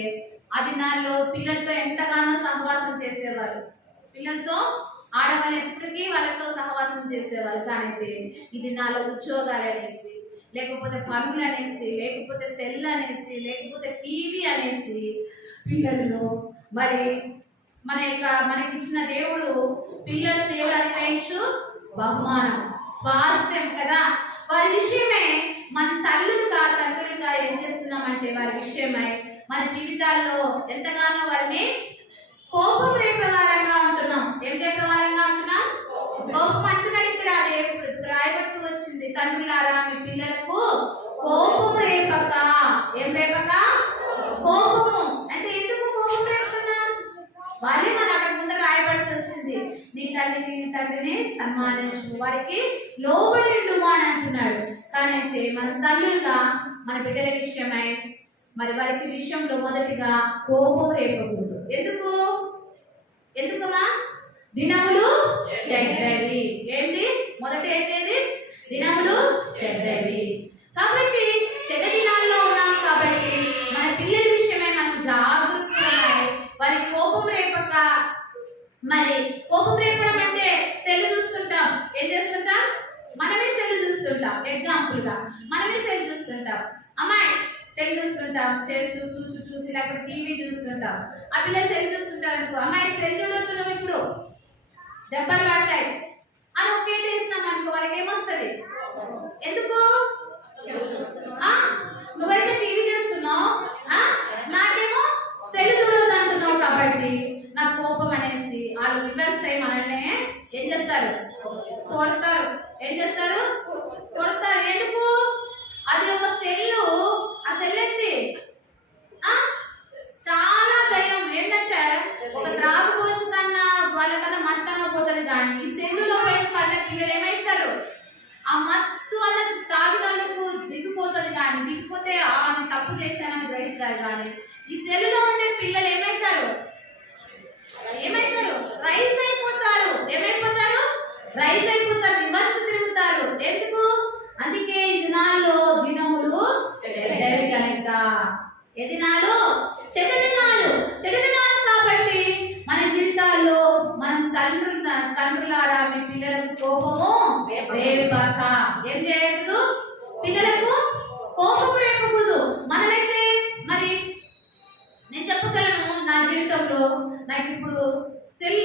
ఆ దినాల్లో పిల్లలతో ఎంతగానో సహవాసం చేసేవారు. పిల్లలతో ఆడవాళ్ళు ఎప్పటికీ వాళ్ళతో సహవాసం చేసేవాళ్ళు. కానీ ఈ దినాల్లో ఉద్యోగాలు అనేసి, లేకపోతే పనులు అనేసి, లేకపోతే సెల్ అనేసి, లేకపోతే టీవీ అనేసి పిల్లలను మరి మనకిచ్చిన దేవుడు పిల్లలు దేవుడు అనుగ్రహించు బహుమానం, స్వాస్థ్యం కదా. వారి విషయమే మన తండ్రులుగా ఏం చేస్తున్నామంటే వారి విషయమై మన జీవితాల్లో ఎంతగానో వారిని కోపం రేపవారంగా ఉంటున్నాం. ఏం రేపవారంగా ఉంటున్నాం? కోపం అంటున్నాడు ఇక్కడ. దేవుడు రాయబడుతూ వచ్చింది, తండ్రులారా మీ పిల్లలకు కోపం రేపక. ఏం రేపక? కోపము. అంటే ఎందుకు కోపం రేపుతున్నాం? వాళ్ళే మన అక్కడ ముందర రాయబడుతూ వచ్చింది, నీ తండ్రిని సన్మానించు, వారికి లోబడి ఉండుము అని అంటున్నాడు. కానీ అయితే మన తల్లులుగా మన బిడ్డల విషయమై మరి వారికి విషయంలో మొదటిగా కోపం రేపకూడదు. ఎందుకమ్మా? దినములు చెడ్డవి. ఏంటి? మొదటి అయితే దినములు చెడ్డవి. కాబట్టి చెడ్డ దినాల్లో ఉన్నాం కాబట్టి మన పిల్లల విషయమై మనం జాగ్రత్తగా వారి కోపం రేపక. మరి కోపం రేపడం అంటే సెల్ చూస్తుంటాం. ఏం చేస్తుంటాం? మనమే సెల్ చూస్తుంటాం. ఎగ్జాంపుల్ గా మనమే సెల్ చూస్తుంటాం. అమ్మాయి సెల్ చూస్తుంటాం, చూసి లేకపోతే టీవీ చూస్తుంటాం. ఆ పిల్లలు సెల్ చూస్తుంటారు అనుకో, అమ్మాయి సెల్ చూడవుతున్నాం ఇప్పుడు దెబ్బలు పడతాయి అని ఒకేటి వేసినాం అనుకో, వాళ్ళకి ఏమొస్తుంది? ఎందుకు? నువ్వైతే టీవీ చేస్తున్నావు, నాకేమో సెల్ చూడొద్దు అంటున్నావు కాబట్టి నాకు కోపం అనేసి వాళ్ళు రివర్స్ అయ్యి మనల్ని ఏం చేస్తారు? కొడతారు. ఏం చేస్తారు? కొడతారు. ఎందుకు? అది ఒక సెల్లు. ఆ సెల్ ఎత్తి చాలా ధైర్యం. ఏంటంటే ఒక త్రాగుబోతు కన్నా వాళ్ళకన్నా మత్తన పోతుంది. కానీ ఈ సెల్లులో పోయిన పడ్డ పిల్లలు ఏమవుతారు? ఆ మత్తు అన్న తాగుదలకు దిగిపోతుంది. కానీ దిగిపోతే తప్పు చేశానని గ్రహిస్తారు. కానీ ఈ సెల్లులో ఉండే పిల్లలు ఏమవుతారు? రైస్ అయిపోతారు. ఏమైపోతారు? రైస్ అయిపోతారు, రివర్స్ తిరుగుతారు. ఎందుకు? అందుకే ఈ దినాల్లో దినములు చెడ్డవి కనుక. ఏ దినాలు? చెడ్డ దినాలు కాబట్టి మన జీవితాల్లో మనం తండ్రులారా మీ పిల్లలకు కోపము రేపక. ఏం చేయకూడదు? పిల్లలకు కోపం రేపకూడదు. మనమైతే మరి నేను చెప్పగలను, నా జీవితంలో నాకు ఇప్పుడు సెల్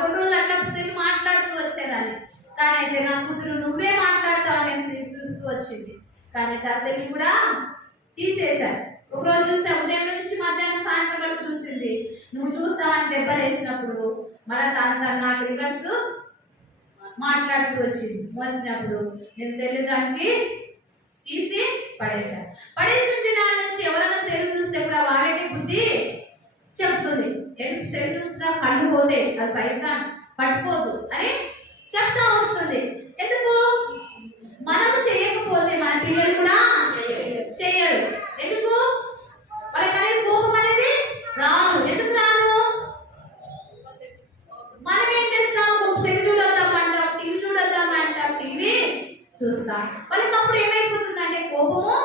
కొన్ని రోజులు అట్లా సెల్ మాట్లాడుతూ వచ్చేదాన్ని. కానీ అయితే నా కూతురు నువ్వే మాట్లాడతావు అనేసి చూస్తూ వచ్చింది. కానీ ఆ సెల్ కూడా తీసేశాను. ఒకరోజు చూసా, ఉదయం నుంచి మధ్యాహ్నం సాయంత్రం వరకు చూసింది. నువ్వు చూస్తావని దెబ్బలు వేసినప్పుడు మళ్ళీ తను నాకు రివర్స్ మాట్లాడుతూ వచ్చింది. వచ్చినప్పుడు నేను సెల్ దానికి తీసి పడేశాను. పడేసిన దినాల నుంచి ఎవరైనా సెల్ చూస్తే కూడా వాళ్ళకి బుద్ధి చెప్తుంది. ఎందుకు సెల్ చూస్తున్నా? కళ్ళు పోతే అది సైతాన్ పట్టుకోదు అని చెప్తా వస్తుంది. ఎందుకు? మనం చేయకపోతే మన పిల్లలు కూడా చేయరు. ఎందుకు? వాళ్ళకి అనేది కోపం అనేది రాదు. ఎందుకు రాదు? మనం ఏం చేస్తాం? సెల్ చూడొద్దామంటాం, టీవీ చూడొద్దామంటాం, టీవీ చూస్తాం. వాళ్ళకి అప్పుడు ఏమైపోతుందంటే కోపము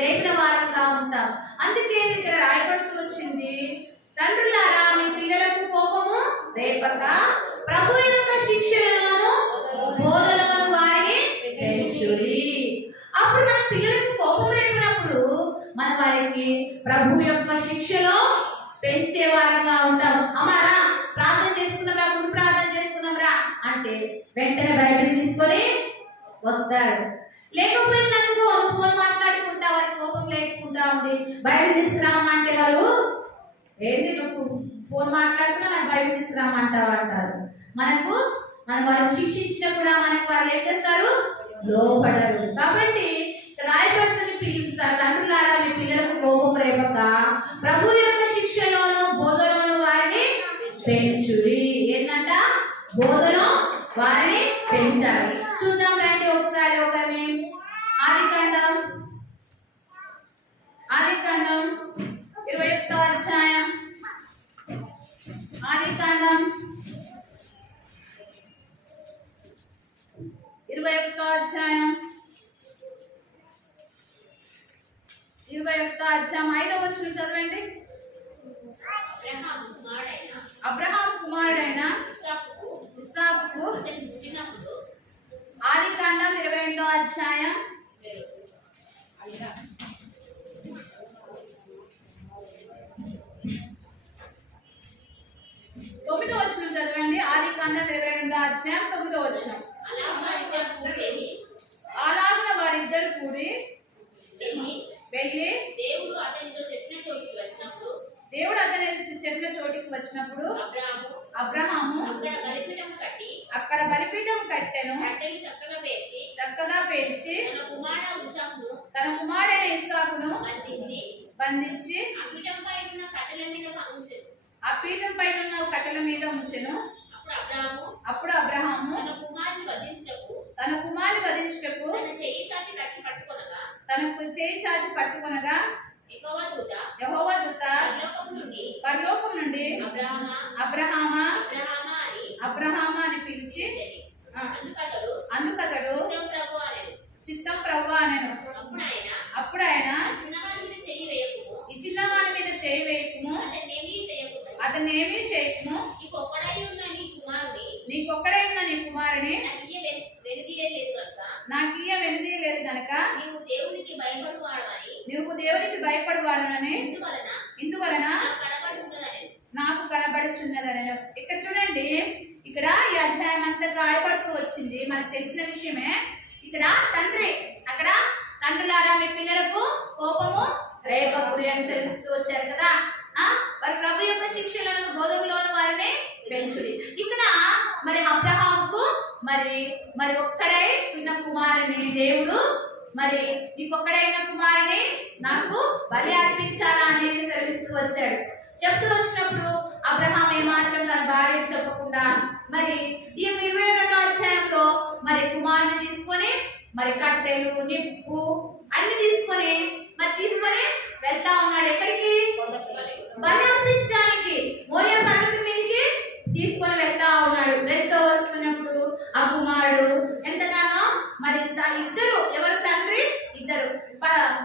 రేపిన వారంగా ఉంటాం. అందుకే ఇక్కడ రాయబడుతూ వచ్చింది, తండ్రులారా మీ పిల్లలకు కోపము రేపక ప్రభు యొక్క శిక్షలను బోధనలను వారిని పెంచుడి. అప్పుడు మన పిల్లలకు కోపం రేపినప్పుడు మన వారికి ప్రభు యొక్క శిక్షలో పెంచే వారంగా ఉంటాం. అమ్మారా ప్రార్థన చేసుకున్నారా, గుడి ప్రార్థన చేసుకున్నారా అంటే వెంటనే బైబిల్ తీసుకొని వస్తాడు. లేకపోయిందనుకో ఫోన్ మాట్లాడుకుంటా వారి కోపం లేకుండా ఉంది, బయట తీసుకురామంటే వాళ్ళు ఏంటి నువ్వు ఫోన్ మాట్లాడుతున్నా నాకు బయట తీసుకురామంటావు అంటారు. మనం వాళ్ళు శిక్షించినప్పుడు మనకు వాళ్ళు ఏం చేస్తారు? లోపడరు. కాబట్టి రాయబడుతున్న పిల్లలు తండ్రులారా మీ పిల్లలకు కోపం రేపక ప్రభు యొక్క శిక్షలోను బోధనలోను వారిని పెంచుడి. ఏంటంట? బోధన వారిని పెంచాలి. చూద్దాం రండి ఒకసారి ఒకరిని. ఆదికాండం 21వ అధ్యాయం. ఆదికాండం 21వ అధ్యాయం 5వ వచనం చదవండి. అబ్రహాము కుమారుడైన ఇస్సాకుకు ఆదికాండం 22వ అధ్యాయం 9వ వచనం చదవండి. ఆదికాండం 22వ అధ్యాయం 9వ వచనం. అలాగున వారిద్దరు కూడి వెళ్ళి దేవుడు అతనితో చెప్పిన చోటికి వచ్చినప్పుడు అబ్రహాము అక్కడ బలిపీఠం కట్టెను చక్కగా పేర్చి తన కుమారుడైన ఇస్సాకును బంధించి ఆ పీఠం పైన ఉన్న కట్టెల మీద ఉంచెను. అప్పుడు అబ్రహాము తన కుమారుని వధించుటకు తనకు చేయి చాచి పట్టుకొనగా యెహోవా దూత పరలోకం నుండి అబ్రహామా అని పిలిచి అందుకతడు చిత్తం ప్రభువా అనెను. అప్పుడు ఆయన ఈ చిన్నవాని మీద చేయి వేయకుము, అతనేమీ చేయకుము, నీకొక్కడై ఉన్న నీ కుమారుని నాకియ్య వెనుదీయలేదు గనక నీవు దేవునికి భయపడువాడని ఇందువలన నాకు కనబడుచున్నదని. ఇక్కడ చూడండి, ఇక్కడ ఈ అధ్యాయం అంతా రాయబడుతూ వచ్చింది. మనకు తెలిసిన విషయమే. ఇక్కడ తండ్రి, అక్కడ తండ్రులారా మీ పిల్లలకు కోపము రేపకుడి అని సెలవిస్తూ వచ్చారు కదా. వారి ప్రభు యొక్క శిక్షలను బోధకులోని వారిని పెంచుడి. ఇక్కడ మరి అబ్రహాముకు మరి ఒక్కడై ఉన్న కుమారుని దేవుడు మరి నీకొక్కడైన కుమారుని నాకు బలి అర్పించాలా అనేది సెలవిస్తూ వచ్చాడు. చెప్తూ వచ్చినప్పుడు అబ్రహాం ఏమాత్రం తన భార్య చెప్పకుండా మరి ఈ 22వ అధ్యాయంలో మరి కుమారుని తీసుకొని మరి కట్టెలు నిప్పు అన్ని తీసుకొని వెళ్తా ఉన్నాడు. ఎక్కడికి? బలి అర్పించడానికి మోరియా పర్వతం మీదకి తీసుకొని వెళ్తా ఉన్నాడు. వెళ్తూ వస్తున్నప్పుడు ఆ కుమారుడు ఎంతగానో మరి ఇద్దరు, ఎవరు తండ్రి ఇద్దరు.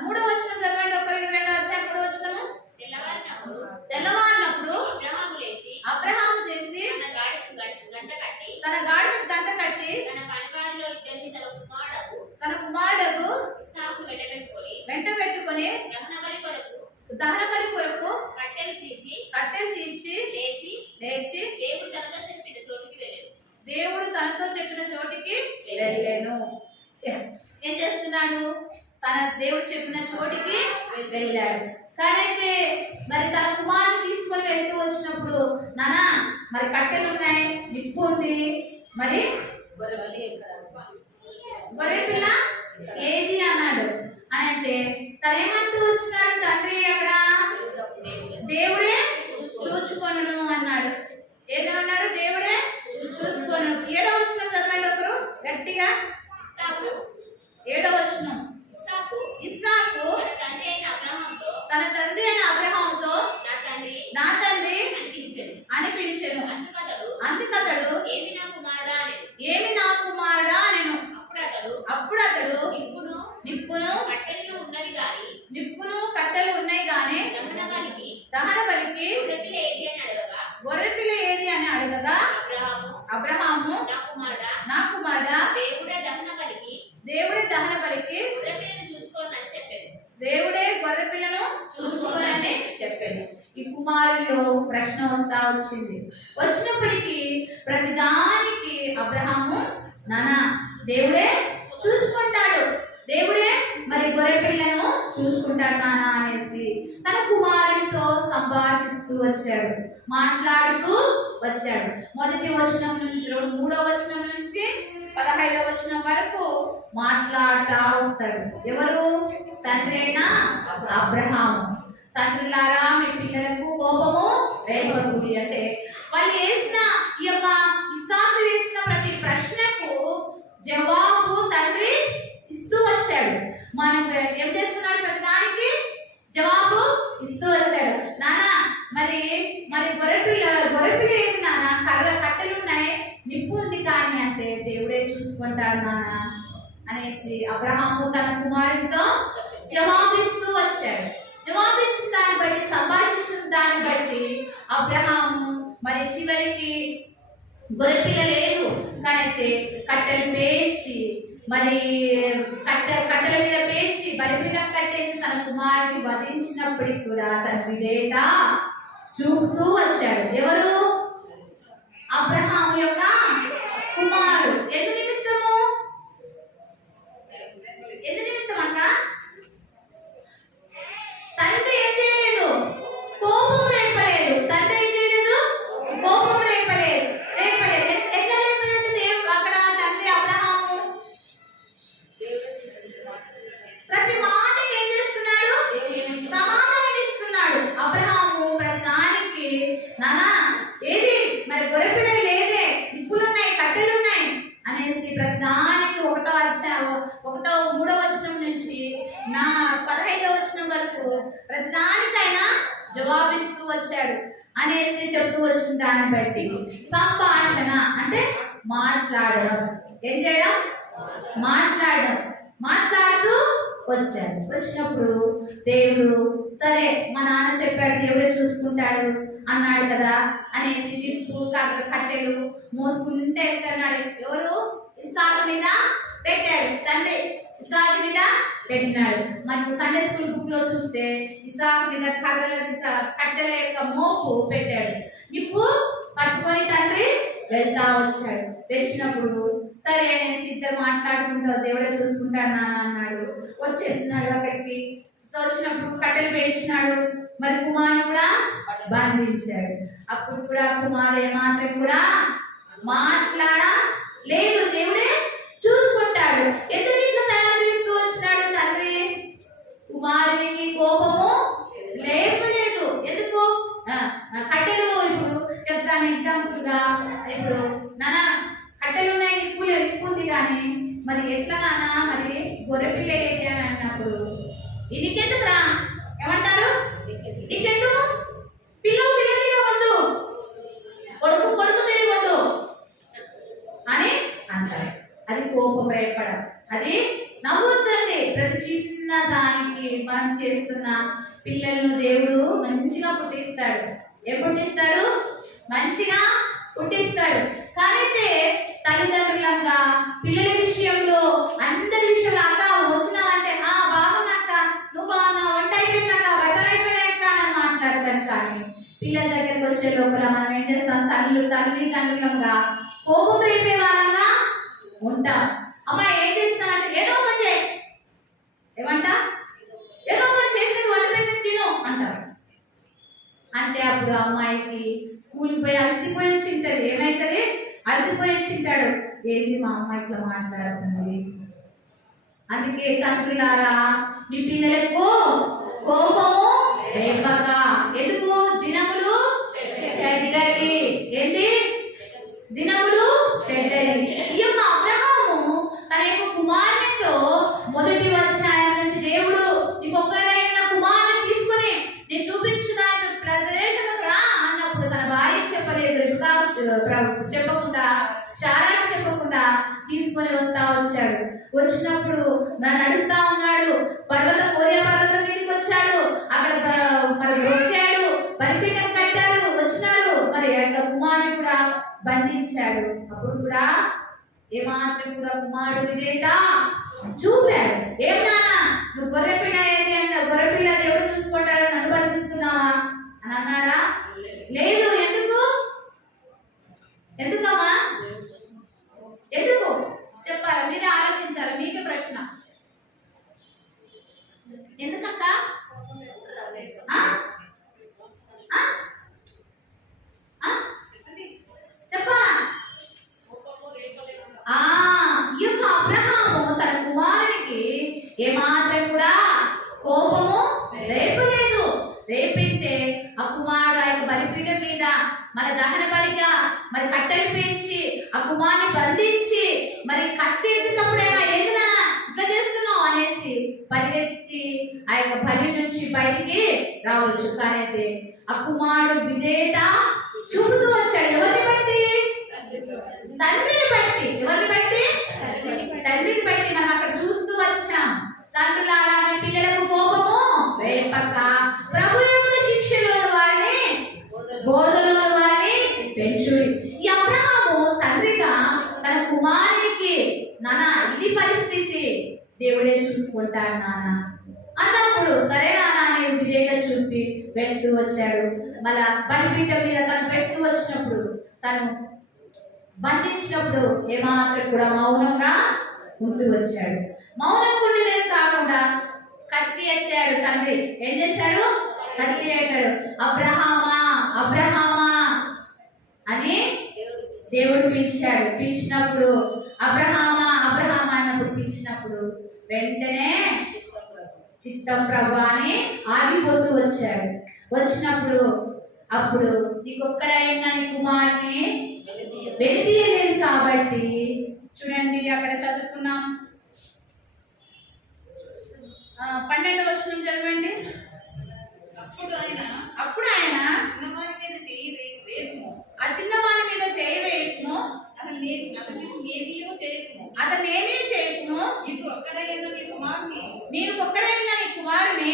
3వ వచనం చదవండి. 22వ అధ్యాయం 3వ వచనము. తెల్లవారినప్పుడు అబ్రహాము చేసి తన గాడిదకు గంట కట్టి తన కుమారుడు వెంట పెట్టుకొని దహన బలి కొరకు కట్టెలు తీర్చి లేచి దేవుడు తనతో చెప్పిన చోటికి వెళ్ళాను. ఏం చేస్తున్నాడు? తన దేవుడు చెప్పిన చోటికి వెళ్ళాడు. కానైతే మరి తన కుమారుని తీసుకొని వెళ్తూ వచ్చినప్పుడు నానా మరి కట్టెలు ఉన్నాయి, నిప్పు ఉంది, మరి గొర్రె పిల్ల ఏది అన్నాడు. అని అంటే తనేమంటూ వచ్చినాడు తండ్రి? అక్కడ దేవుడే చూచుకొను అన్నాడు. ఏమన్నాడు? దేవుడే చూసుకొను. 7వ వచనం చదవండి ఒకరు గట్టిగా. 7వ వచనం. ఇస్సాకు తన తండ్రి అయిన అబ్రహాముతో నా తండ్రి అని పిలిచెను. అందుకతడు ఏమి నా కుమారుడా అనెను. అప్పుడు అతడు నిప్పును కట్టెలు ఉన్నాయి గాని దహన బలికి గొర్రెపిల్ల ఏది అని అడగగా అబ్రహాము నా కుమారుడా దేవుడే దహన బలికి దేవుడే గొర్రె పిల్లను చూసుకోనని చెప్పాను. ఈ కుమారుల్లో ప్రశ్న వచ్చినప్పటికీ ప్రతిదానికి అబ్రహాము నానా దేవుడే చూసుకుంటాడు నాన్న అనేసి తన కుమారునితో సంభాషిస్తూ వచ్చాడు, మాట్లాడుతూ వచ్చాడు. మొదటి వచనం నుంచి 3వ వచనం నుంచి 15వ వచనం వరకు మాట్లాడుతూ వస్తాడు. ఎవరు? తండ్రి అయిన అబ్రహాము. తండ్రులారా మీ పిల్లలకు కోపము రేపకుడి అంటే వాళ్ళు వేసిన ఈ యొక్క ఇస్సాకు వేసిన ప్రతి ప్రశ్నకు జవాబు తండ్రి ఇస్తూ వచ్చాడు. మనం ఏం చేస్తున్నాడు? ప్రతిదానికి జవాబు ఇస్తూ వచ్చాడు. నాన్న మరి మరి గొర్రెపిల్ల ఏది నాన్న? కట్టెలు ఉన్నాయి, నిప్పు ఉంది కానీ అంటే దేవుడే చూసుకుంటాడు నాన్న అనేసి అబ్రహాము తన కుమారుడితో జవాబిస్తూ వచ్చాడు. జవాబిచ్చిన దాన్ని బట్టి, సంభాషిస్తున్న దాన్ని బట్టి అబ్రహాము మరి చివరికి గొర్రెపిల్ల లేదు కానీ కట్టెలు పేర్చి మరి కట్టెల మీద పేర్చి బలిపీఠం కట్టేసి తన కుమారుని వధించినప్పటికి కూడా తన విధేయత చూపుతూ వచ్చాడు. ఎవరు? అబ్రహాము యొక్క కుమారుడు. ఎందు నిమిత్తము అంట? తండ్రి ఏం చేయలేదు? కోపం రేపలేదు. తండ్రి ఏం చేయలేదు? కోపం రేపలేదు. ఎట్లా రేపలేదు? దేవుడు అక్కడ తండ్రి అబ్రహాము ప్రతి మాటకి ఏం చేస్తున్నాడు? సమాధానం ఇస్తున్నాడు. అబ్రహాము ప్రతి దానికి నానా ఏది మరి గొర్రెపిల్ల లేదే, నిప్పులున్నాయి, కట్టెలున్నాయి అనేసి ప్రతి దానికి 3వ వచనం నుంచి 15వ వచనం వరకు ప్రతి దానికైనా జవాబిస్తూ వచ్చాడు అనేసి చెప్తూ వచ్చిన దాన్ని బట్టి సంభాషణ అంటే మాట్లాడడం. ఏం చేయడం? మాట్లాడుతూ వచ్చాడు. వచ్చినప్పుడు దేవుడు సరే మా నాన్న చెప్పాడు దేవుడే చూసుకుంటాడు అన్నాడు కదా అనేసి నిప్పు కట్టెలు మోసుకుంటే వెళ్తున్నాడు. ఎవరు? ఇస్సాకు మీద పెట్టాడు. తండ్రి ఇస్సాకు మీద పెట్టినాడు. మనకు సండే స్కూల్ బుక్ లో చూస్తే ఇస్సాకు మీద కట్టెల యొక్క మోపు పెట్టాడు. నిప్పు పట్టుకొని తండ్రి వెళ్తా వచ్చాడు. వచ్చినప్పుడు సరే అనేసి ఇద్దరు మాట్లాడుకుంటూ దేవుడే చూసుకుంటాడు నాన్న అన్నాడు. వచ్చేస్తున్నాడు అక్కడికి. సో వచ్చినప్పుడు కట్టెలు పేర్చినాడు. మరి కుమారుని కూడా బంధించాడు. అప్పుడు కూడా కుమారు ఏమాత్రం కూడా మాట్లాడలేదు. దేవుడే చూసుకుంటాడు. ఎందుకు ఇట్లా తయారు చేస్తూ వచ్చినాడు తండ్రి? కుమారునికి కోపము లేపలేదు. ఎందుకు? కట్టెలు ఇప్పుడు చెప్తాను ఎగ్జాంపుల్ గా. ఇప్పుడు నాన్న కట్టెలు ఉన్నాయి, నిప్పు ఉంది కానీ మరి ఎట్లా నాన్న మరి గొర్రెపిల్ల ఏంటి అని అన్నప్పుడు నీకెందుకు రా ఏమంటారు? నీకెందుకు? పిల్లగా ఉండు, కొడుకు తిరిగి ఉండు అని అంటారు. అది కోపం రేపడం, అది నవ్వుతుంది. ప్రతి చిన్న దానికి మనం చేస్తున్న పిల్లలను దేవుడు మంచిగా పుట్టిస్తాడు. ఏం పుట్టిస్తాడు? మంచిగా పుట్టిస్తాడు. కానీ తల్లిదండ్రులంగా పిల్లల విషయంలో అందరి విషయంలో అక్క వచ్చినావంటే బాగున్నాక, నువ్వు బాగున్నావు, వంట అయిపోయినాక, బట్టలు అయిపోయాక అని మాట్లాడతాను. కానీ పిల్లల దగ్గరికి వచ్చే లోపల మనం ఏం చేస్తాం? తల్లిదండ్రులంగా కోపం రేపే వాళ్ళగా ఉంటాం. అమ్మాయి ఏం చేసినావంటే ఏదో ఒకటి ఏమంట, ఏదో ఒకటి చేసేది వంట పెట్టి తిను అంటారు. అంటే అప్పుడు అమ్మాయికి స్కూల్కి పోయి అలసిపోయి వచ్చింటది. ఏమైతుంది? అలసిపోయి వచ్చింటాడు. ఏంది మా అమ్మాయి ఇట్లా మాట్లాడుతుంది? అందుకే తండ్రులారా మీ పిల్లలకు కోపము రేపక. ఎందుకు? దినములు చెడ్డవి. ఏంటి? దినములు చెడ్డవి. ఈ యొక్క అబ్రహాము తన యొక్క కుమారునితో మొదటి అధ్యాయం నుంచి దేవుడు ఇంకొకరైన కుమారుని తీసుకుని నేను చూపించున్నాను ప్రదేశంలోకి రా అన్నప్పుడు తన భార్యకి చెప్పలేదు, చెప్పకుండా, శారాకి చెప్పకుండా తీసుకొని వచ్చాడు. వచ్చినప్పుడు నడుస్తా ఉన్నాడు. మోరియా పర్వతం మీదకి వచ్చాడు. అక్కడ మరి రొక్కాడు, బలిపీఠం కట్టారు, వచ్చినాడు. మరి కుమారుడు కూడా బంధించాడు. అప్పుడు కూడా ఏమాత్రం కూడా కుమారుడు విధేయత చూపాడు. ఏం నాన్న నువ్వు గొర్రెపిల్ల ఏది అంటే గొర్రెపిల్ల దేవుడు చూసుకుంటాడు, నన్ను బంధిస్తున్నావా అని అన్నాడా? లేదు. ఎందుకమ్మా? ఎందుకు చెప్పాలి? మీరే ఆలోచించాలి. మీకే ప్రశ్న. ఎందుకక్క? ఏమాత్రం కూడా కోపము రేపలేదు. రేపితే ఆ కుమారుడు ఆ యొక్క బలిపీఠం మీద మన దహన బలిగా మరి కట్టెలు పెంచి ఆ కుమారుని బంధించి మరి కత్తి ఎత్తినప్పుడైనా ఎందునా ఇట్లా చేస్తున్నావు అనేసి పరిగెత్తి ఆ యొక్క బలి నుంచి బయటికి రావచ్చు. కానీ అయితే ఆ కుమారుడు విధేయత చూపుతూ వచ్చాడు. ఎవరిని బట్టి? తండ్రిని బట్టి. ఎవరిని బట్టి? తండ్రిని బట్టి మనం అక్కడ చూస్తూ వచ్చాం. తండ్రులారా మీ పిల్లలకు కోపము రేపక ప్రభు యొక్క శిక్షలోని వారిని బోధనలోని వారిని పెంచుడి. ఈ అబ్రహాము తండ్రిగా తన కుమారునికి నాన్న ఇది పరిస్థితి దేవుడే చూసుకుంటాడు నాన్న అన్నప్పుడు సరే నాన్న అని విజయంగా చూపి వెళ్తూ వచ్చాడు. మళ్ళా బలిపీఠం మీద తను పెడుతూ వచ్చినప్పుడు తను బంధించినప్పుడు ఏమాత్రం కూడా మౌనంగా ఉంటూ వచ్చాడు. మౌనం ఉండలేదు కాకుండా కత్తి ఎత్తాడు. తండ్రి ఏం చేశాడు? కత్తి ఎత్తాడు. అబ్రహామా అబ్రహామా అని దేవుడు పిలిచాడు. పిలిచినప్పుడు అబ్రహామా అబ్రహామా అన్నప్పుడు పిలిచినప్పుడు వెంటనే చిత్తం ప్రభు అని ఆగిపోతూ వచ్చాడు. వచ్చినప్పుడు అప్పుడు నీకొక్కడైనా నీ కుమారుని వెలితీయలేదు కాబట్టి చూడండి అక్కడ చదువుకున్నాం. 12వ వచనం చదవండి. అప్పుడు ఆయన చిన్నవాని మీద చేయి వేయకుము, ఆ చిన్నవాని మీద చేయి వేయకుము, అతనేమీ చేయకుము, నీకు ఒక్కడైన నీ కుమారుని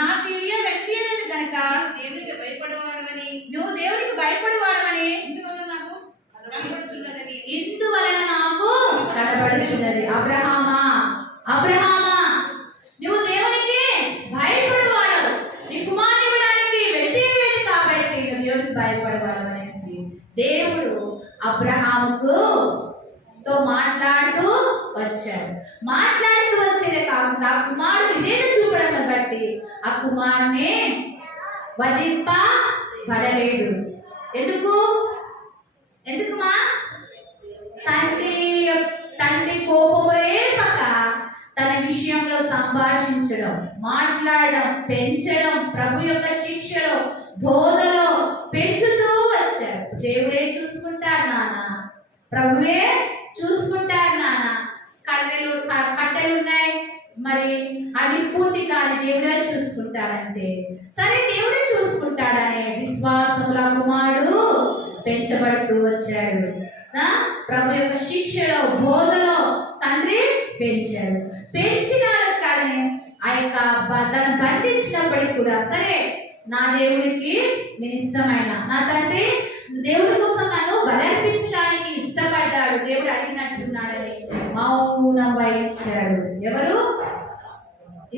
నాకు ఇయ్య వెలితీయలేదు గనుక నువ్వు దేవునికి భయపడవాడవని ఇందువలన నాకు కనబడుచున్నది. అబ్రహామా అబ్రహామా నువ్వు దేవునికి భయపడవాడు, నీ కుమారుని ఇవ్వడానికి వెలితీయలేదు కాబట్టి నువ్వు దేవునికి భయపడవాడు అనేసి దేవుడు అబ్రహాముకు తో మాట్లాడుతూ వచ్చాడు. మాట్లాడుతూ వచ్చేదే కాకుండా ఆ కుమారుడు విధేయత చూపడం బట్టి ఆ కుమారుని వధింపబడలేడు. ఎందుకు? ఎందుకుమా? తండ్రి కోపము రేపక తన విషయంలో సంభాషించడం, మాట్లాడడం, పెంచడం, ప్రభు యొక్క శిక్షలో బోధలో పెంచుతూ వచ్చారు. దేవుడే చూసుకుంటారు నాన్న, ప్రభువే చూసుకుంటారు నాన్న. కట్టెలు ఉన్నాయి మరి అవి పూర్తి కాని దేవుడే చూసుకుంటాడంటే సరే దేవుడే చూసుకుంటాడనే విశ్వాసంలో కుమారుడు పెంచబడుతూ వచ్చాడు. ప్రభు యొక్క శిక్షలో బోధలో తండ్రి పెంచాడు. పెంచినాడు కానీ ఆ యొక్క తను బంధించినప్పటికీ కూడా సరే నా దేవుడికి నేను ఇష్టమైన నా తండ్రి దేవుడి కోసం నన్ను బలర్పించడానికి ఇష్టపడ్డాడు, దేవుడు అడిగినట్టున్నాడని మౌనం వహించాడు. ఎవరు?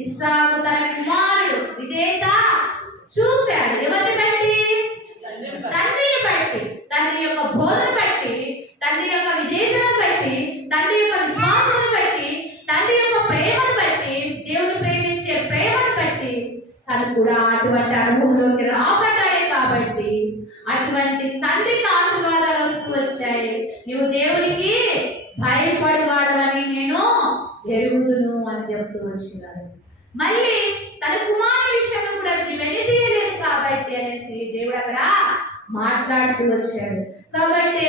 ఇస్సాకు తన కుమారుడు విధేయత చూపాడు. ఎవరిని బట్టి? తండ్రిని బట్టి, తండ్రి యొక్క బోధన బట్టి, తండ్రి యొక్క విధేయతను బట్టి, తండ్రి యొక్క విశ్వాసాన్ని బట్టి, తండ్రి యొక్క ప్రేమను బట్టి, దేవుడు ప్రేమించే ప్రేమను బట్టి తను కూడా అటువంటి అనుభవంలోకి రాబడ్డాడే కాబట్టి అటువంటి తండ్రికి ఆశీర్వాదాలు వస్తూ వచ్చాయి. నీవు దేవునికి భయపడవాడవని నేను ఎరుగుదును అని చెప్తూ వచ్చినారు. మళ్ళీ తన కుమారుని విషయంలో కూడా వెలితీయలేదు కాబట్టి అనేసి దేవుడు అక్కడ మాట్లాడుతూ వచ్చాడు. కాబట్టి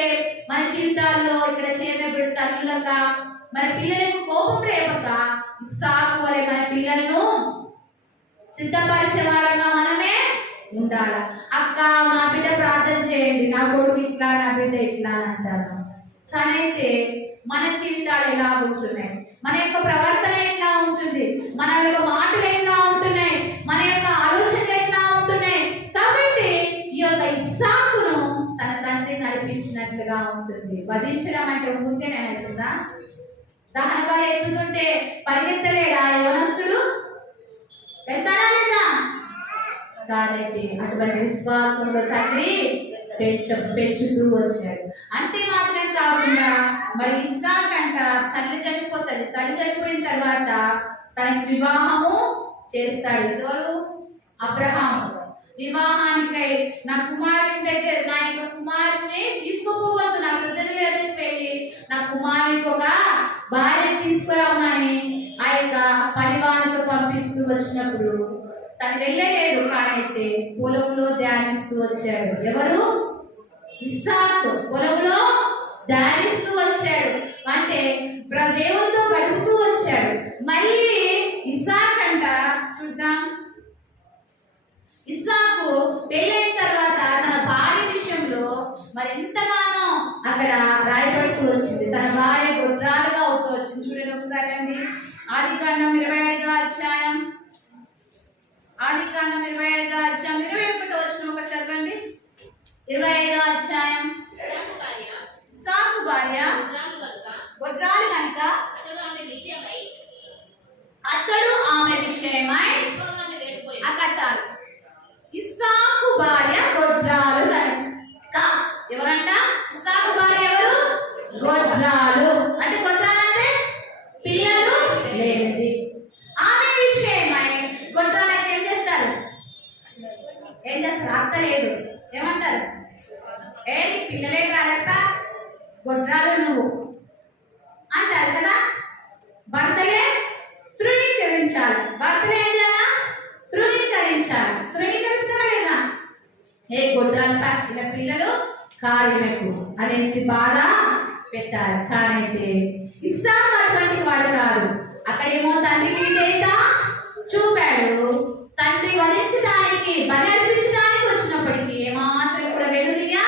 మన జీవితాల్లో ఇక్కడ చేరినప్పుడు తల్లులుగా మన పిల్లలకు కోపం రేపక ఇస్సాకు వలె మన పిల్లలను సిద్ధపరిచే వారంగా మనమే ఉండాలి. అక్క నా బిడ్డ ప్రార్థన చేయండి, నా కొడుకు ఇట్లా, నా బిడ్డ ఇట్లా అని అంటాను. కానీ అయితే మన జీవితాలు ఎలా ఉంటున్నాయి, మన యొక్క ప్రవర్తన ఎట్లా ఉంటుంది, మన యొక్క మాటలు ఎట్లా ఉంటున్నాయి, మన యొక్క ఆలోచనలు ఎట్లా ఉంటున్నాయి. కాబట్టి ఈ యొక్క ఇస్సాకును తన తండ్రి నడిపించినట్లుగా ఉంటుంది. వధించడం అంటే ఉంటేనే అవుతుందా? దహన బలి ఎత్తుతుంటే పరిగెత్తలేడా యవనస్తుడు? వెళ్తారా లేదా? కాదైతే అటువంటి విశ్వాసంలో తండ్రి పెంచుతూ వచ్చాడు. అంతే మాత్రం కాకుండా మరి ఇస్సాకు అంట తల్లి చనిపోతుంది. తల్లి చనిపోయిన తర్వాత తనకి వివాహము చేస్తాడు. ఎవరు? అబ్రహాము. వివాహానికై నా కుమారుని దగ్గర నా యొక్క కుమారుని తీసుకుపోవద్దు, నా సృజన దగ్గరికి వెళ్ళి నా కుమారునికి ఒక భార్య తీసుకురామని పంపిస్తూ వచ్చినప్పుడు తను వెళ్ళలేదు, కానీ అయితే పొలంలో ధ్యానిస్తూ వచ్చాడు. ఎవరు? ఇస్సాకు పొలంలో ధ్యానిస్తూ వచ్చాడు, అంటే దేవునితో గడుపుతూ వచ్చాడు. మళ్ళీ ఇస్సాకు అంట, చూద్దాం. ఇస్సాకు పెళ్ళైన తర్వాత తన భార్య విషయంలో మరి ఎంతగానో అక్కడ రాయబడుతూ వచ్చింది. తన భార్య గొడ్రాలుగా అవుతూ వచ్చింది. చూడండి ఒకసారి అండి, ఆదికాండం 25వ అధ్యాయం, ఆదికాండం 25వ అధ్యాయం 21వ వచనం ఒకటి చదవండి. 25వ అధ్యాయం. ఇస్సాకు భార్య గొడ్రాలు కనుక అతడు ఆమె విషయమై అక్క చాలు. ఇస్సాకు భార్య గొడ్రాలు కనుక, ఎవరంట? ఇస్సాకు భార్య ఎవరు? గొడ్రాలు. అంటే గొడ్రాలు అంటే పిల్లలు లేనిది. ఆమె విషయమై గొడ్రాలు అయితే ఏం చేస్తారు? అత్త లేదు, ఏమంటారు? ఏంటి పిల్లలే కాదట, గొడ్రాలు నువ్వు అంటారు కదా. భర్తలే తృణీకరించాలి. భర్తలే ఏం చేయాలా? తృణీకరించాలి. తృణీకరిస్తారా లేదా? ఏ గొడ్రాలు పట్టిన పిల్లలు కాలినకు అనేసి బాధ పెట్టారు. కానీ అయితే ఇస్సాకు అటువంటి వాడు కాదు. అక్కడేమో తండ్రికి విధేయత చూపాడు. తండ్రి వధించడానికి, బలి అర్పించడానికి వచ్చినప్పటికీ ఏమాత్రం కూడా వెనుదిగా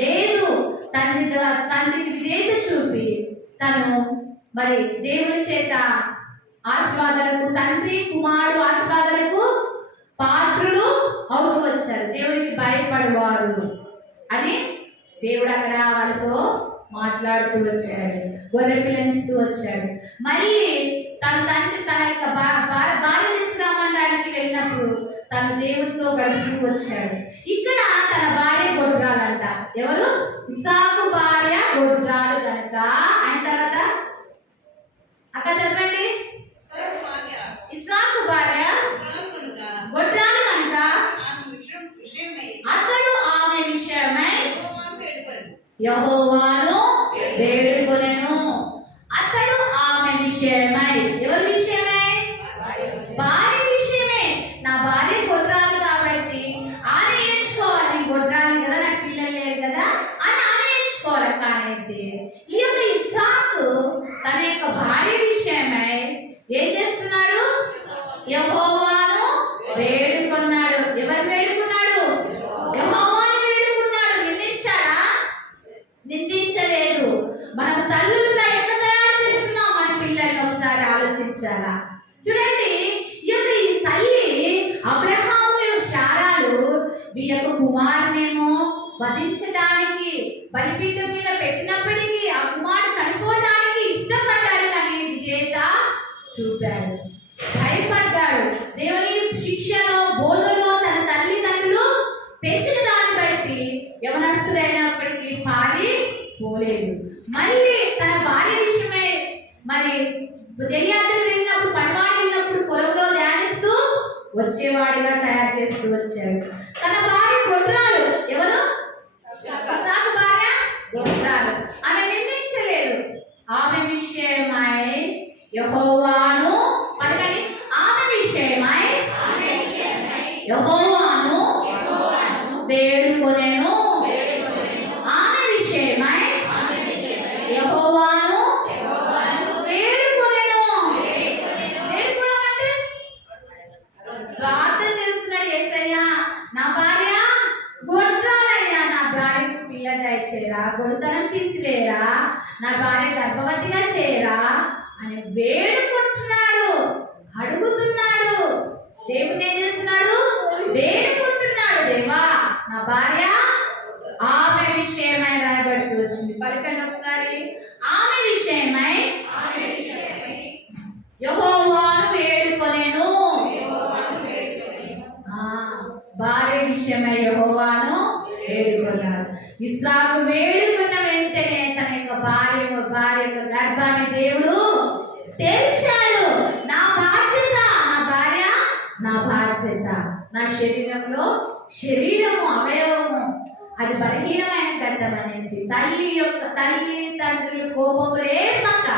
లేదు. తండ్రికి విధేయత చూపి తను మరి దేవుని చేత ఆశీర్వాదాలకు, తండ్రి కుమారుడు ఆశీర్వాదాలకు పాత్రులు అవుతూ వచ్చారు. దేవునికి భయపడేవారు అని దేవుడు అక్కడ వాళ్ళతో మాట్లాడుతూ వచ్చాడు, గొర్రె పిల్లనిస్తూ వచ్చాడు. మళ్ళీ తన తండ్రి తన యొక్క భార్య తీసుకురామనడానికి వెళ్ళినప్పుడు తను దేవుడితో గడుపుతూ వచ్చాడు. ఇక్కడ తన భార్య గొడ్రాలంట. ఎవరు? ఇస్సాకు భార్య గొడ్రాలు కనుక ఆయన తర్వాత అక్క చెప్పండి. ఇస్సాకు భార్య గొడ్రాలు కనుక అతడు ఆమె విషయమై యెహోవాను వేడుకొనెను. అతడు ఆమె విషయమై, ఎవరి విషయమై? భార్య విషయమే. నా భార్య గొడ్రాలు కాబట్టి ఆమె ఎంచుకోవాలి. గొడ్రాలు కదా, నాకు పిల్లలు లేరు కదా అని ఆమె ఎంచుకోవాలి. కానీ ఈ యొక్క ఇస్సాకు తన యొక్క భార్య విషయమై ఏం చేస్తున్నాడు? యెహోవాను వేడుకున్నాడు. ఎవరు వేడుకున్నాడు? యెహోవాను వేడుకున్నాడు. నిందించాడా? నిందించలేదు. మనం తల్లులుగా ఎట్లా తయారు చేస్తున్నాం మన పిల్లల్ని ఒకసారి ఆలోచించాలా? చూడండి, ఈ తల్లి అబ్రహాము శారాలు వీళ్ళకు కుమారునేమో వధించడానికి బలిపీఠం మీద పెట్టినప్పటికీ ఆ కుమారుడు చనిపోవడానికి ఇష్టపడ్డాడు, కానీ విధేయత చూపాడు, భయపడ్డాడు. దేవుని శిక్షలో, బోధలో తన తల్లిదండ్రులు పెంచిన దాన్ని బట్టి యవనస్తుడైనప్పటికీ పారిపోలేదు. మళ్ళీ తన భార్య విషయమై మరి తెలియాత్ర వెళ్ళినప్పుడు, పనివాడు వెళ్ళినప్పుడు పొలంలో ధ్యానిస్తూ వచ్చేవాడిగా తయారు చేస్తూ వచ్చాడు. తన భార్య గొడ్రాలు. ఎవరు? ఇస్సాకు భార్య గొడ్రాలు. ఆమె నిందించలేదు. ఆమె విషయమై యెహోవాను పలకండి. ఆమె విషయమై యెహోవాను వేడుకొనెను. ఆమె విషయమై యెహోవాను వేడుకొనెను. వేడుకోవడం అంటే ప్రార్థన చేస్తున్నాడు. యేసయ్యా, నా భార్య గొడ్రాలయ్యా, నా భార్యకు పిల్ల దయచేరా, గొడ్డుతనం తీసివేరా, నా భార్య గర్భవతిగా చేయరా అని వేడుకుంటున్నాడు, అడుగుతున్నాడు. దేవుని ఏం చేస్తున్నాడు? వేడుకుంటున్నాడు. దేవా, నా భార్య ఆమె విషయమై రాయబడుతూ వచ్చింది. పలకండి ఒకసారి. ఆమె విషయమై యెహోవాను వేడుకొనెను. భార్య విషయమై యెహోవాను వేడుకొన్నాడు. ఇస్సాకు వేడుకున్న వెంటనే తన యొక్క భార్య యొక్క గర్భాన్ని దేవుడు తెరిచాడు. నా బాధ్యత, నా భార్య నా బాధ్యత. నా శరీరంలో శరీరము, అవయవము అది బలహీనమైన గడ్డం అనేసి తల్లి తండ్రుల కోపం రేపక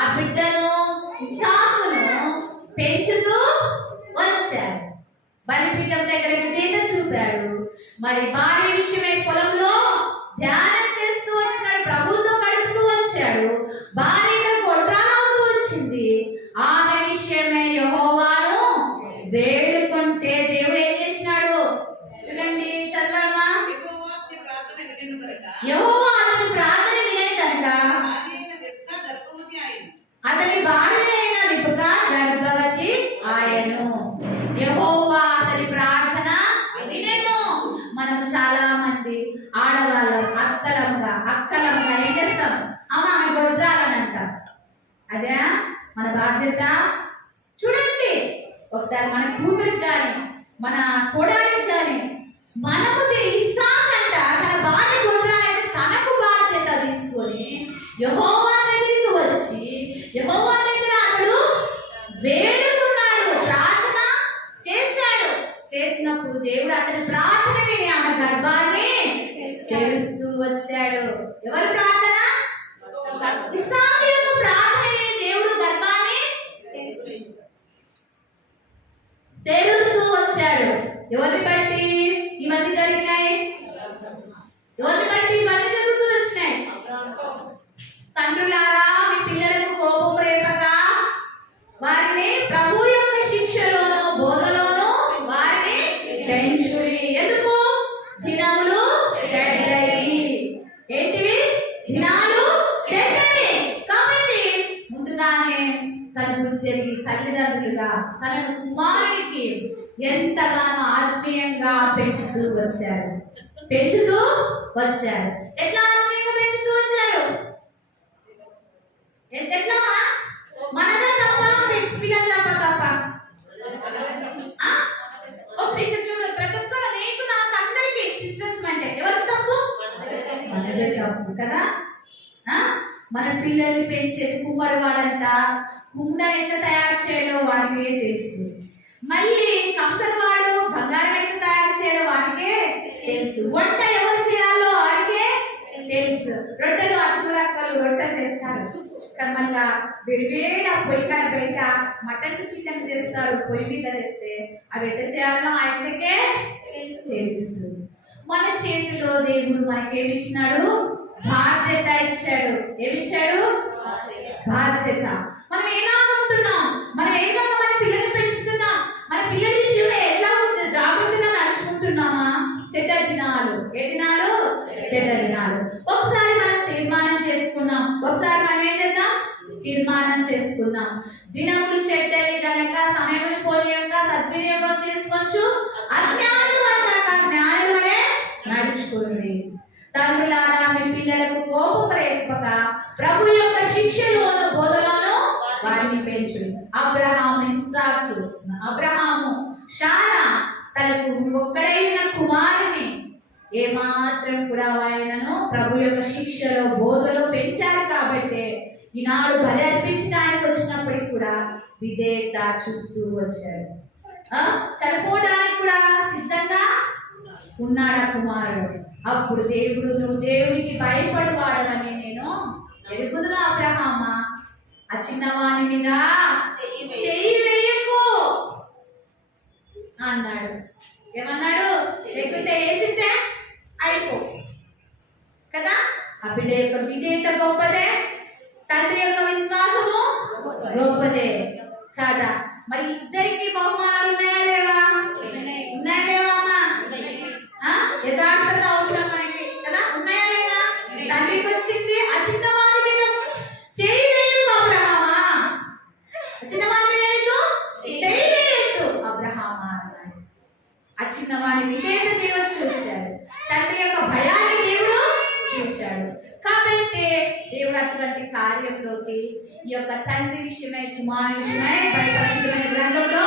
ఆ బిడ్డను ఇస్సాకును పెంచుతూ మరి భార్య విషయమై పొలంలో ధ్యానం చేస్తూ వచ్చినాడు, ప్రభువుతో గడుపుతూ వచ్చాడు. భార్య ఇక్కడ గొడ్రాలవుతూ వచ్చింది. ఆమె విషయమై యెహోవాను వేడుకుంటే దేవుడు ఏం చేసినాడు? చూడండి, చదవమ్మా. యెహోవా అతని ప్రార్థన వినని కనుక అతని భార్య అయిన రిబ్కా గర్భవతి ఆయను. యెహోవా అతని ప్రార్థన వినెను. మనం చాలా మంది ఆడవాళ్ళం అక్కలంగా ఏం చేస్తాం? అమ్మ ఆమె గొడ్రాలని అంటాం. అదే మన బాధ్యత. చూడండి, ఒకసారి మన కూతురికి కానీ మన కొడాలికి కానీ మనకు ఇస్సాకంట తన భార్య గొడ్రాలైతే తనకు బాధ్యత తీసుకొని యెహోవా దగ్గరికి వచ్చి యెహోవా దగ్గర అతడు వేడుకున్నాడు, ప్రార్థన చేశాడు. చేసినప్పుడు దేవుడు అతని ప్రార్థన విని ఆమె గర్భాన్ని తెరుస్తూ వచ్చాడు. ఎవరి ప్రార్థన? ఇస్సాకు యొక్క ప్రార్థన విని దేవుడు గర్భాన్ని తెరుస్తూ వచ్చాడు. ఎవరిని బట్టి ఇవన్నీ జరిగినాయి? ఎవరిని బట్టి ఇవన్నీ జరుగుతూ వచ్చినాయి? తండ్రులారా, మీ పిల్లలకు కోపం రేపక వారిని ప్రభు యొక్క శిక్షలోను బోధలోను వారిని పెంచుడి. ఎందుకు? దినములు చెడ్డవి. ఏంటివి? దినాలు చెడ్డవి. కాబట్టి ముందుగానే తల్లి తిరిగి తల్లిదండ్రులుగా తన కుమారునికి ఎంతగానో ఆత్మీయంగా పెంచుతూ వచ్చారు. ఎట్లా ఆత్మీయంగా పెంచుతూ వచ్చారు? ఎట్లమ్మా? మనదే తప్ప పిల్లల తప్ప? ఇక్కడ చూడండి, ప్రతి ఒక్కరు నీకు నాకు అందరికి సిస్టర్స్ అంటే ఎవరు తప్పు? మనదే తప్పు కదా. మన పిల్లల్ని పెంచేది కుమ్మరి వాడంట. కుండ ఎట్లా తయారు చేయాలో వాడికే తెలుసు. మళ్ళీ కంసల వాడు బంగారం ఎట్లా తయారు చేయాలో వాడికే తెలుసు. వంట ఎవరు చేయాలో వాడికే తెలుసు. రొట్టెలు అతుకురక్కలు రొట్టెలు చేస్తారు. మళ్ళా వేడివేడి ఆ పొయ్యి కాడ బయట మటన్ చికెన్ చేస్తారు. పొయ్యి మీద చేస్తే అవి ఎట్లా చేయాలో ఆయనకే తెలుసు. మన చేతిలో దేవుడు మనకేమి ఇచ్చినాడు? బాధ్యత ఇచ్చాడు. ఏమిచ్చాడు? బాధ్యత. మనం ఎలా ఉంటున్నాం? మనం ఏ విధంగా మన పిల్లల్ని పెంచుతున్నాం? మన పిల్లల విషయంలో ఎట్లా జాగ్రత్తగా నడుచుకుంటున్నామా? చెడ్డ దినాలు. ఏ దినాలు? చెడ్డ దినాలు. ఒకసారి మనం తీర్మానం చేసుకున్నాం. దినములు చెడ్డవి కనుక సమయం పోనీయంగా సద్వినియోగం చేసుకోవచ్చు. అజ్ఞానులు అన్నాక జ్ఞానులనే నడుచుకోండి. తండ్రులారా, మీ పిల్లలకు కోపం రేపక ప్రభు యొక్క శిక్షలోను బోధలను వారిని పెంచుడు. అబ్రహాము శారా తనకు ఒక్కడైన కుమారుని ఏమాత్రం కూడా ఆయనను ప్రభు యొక్క శిక్షలో బోధలో పెంచారు. కాబట్టి ఈనాడు బలి అర్పించడానికి వచ్చినప్పటికీ కూడా విధేయత చుట్టూ వచ్చాడు. చనిపోవడానికి కూడా సిద్ధంగా ఉన్నాడు కుమారుడు. అప్పుడు దేవుడు, నువ్వు దేవునికి భయపడి వాడవని నేను ఎరుగుదును అబ్రహామా, ఆ చిన్నవాని మీద చెయ్యి వేయకు అన్నాడు. ఏమన్నాడు? లేకపోతే వేసితే అయిపో కదా. ఆ బిడ్డ యొక్క విధేయత గొప్పదే, తండ్రి యొక్క విశ్వాసము గొప్పదే కదా. మరి ఇద్దరికి బహుమానాలు ఉన్నాయా లేవా? ఉన్నాయా లేవా అమ్మా? యథార్థత అవసరం మనకి కదా. ఉన్నాయా లేదా? తండ్రికి వచ్చింది ఆ చిన్నవాడి మీద చేయి వేయకు అబ్రహామా, చిన్నవాడి మీద చేయి వేయకు అబ్రహామా అన్నాడు. ఆ చిన్నవాడి విధేయత దేవుడు చూశాడు, తండ్రి యొక్క భయాన్ని దేవుడు చూశాడు. కాబట్టి దేవుడు అటువంటి కార్యంలోకి ఈ యొక్క తండ్రి విషయమై కుమారుని విషయమై పరిశుద్ధమైన గ్రంథంలో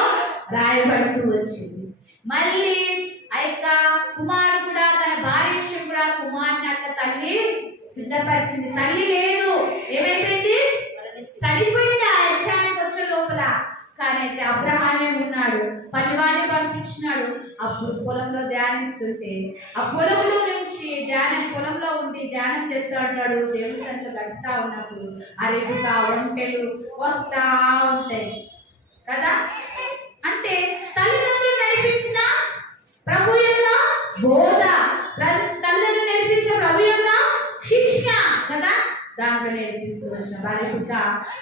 రాయబడుతూ వచ్చింది. మళ్ళీ ఆ యొక్క కుమారుడు కూడా తన భార్య విషయం కూడా కుమారుని అట్లా తల్లి సిద్ధపరిచింది. తల్లి లేదు, ఏమైపోయింది? చనిపోయింది ఆ యజ్ఞానికి వచ్చే లోపల. కానీ అయితే అబ్రహామే ఉన్నాడు, పనివాడిని పంపించినాడు. అప్పుడు పొలంలో ధ్యానిస్తుంటే ఆ పొలంలో నుంచి పొలంలో ఉండి ధ్యానం చేస్తూ ఉంటాడు. దేవుడి సన్నిధిలో గడుపుతా ఉన్నప్పుడు ఆ రేపుగా ఒంటెలు వస్తా ఉంటాయి కదా. అంటే తల్లిదండ్రులు నడిపించిన ప్రభు యొక్క బోధ వచ్చిన భార్య పుట్ట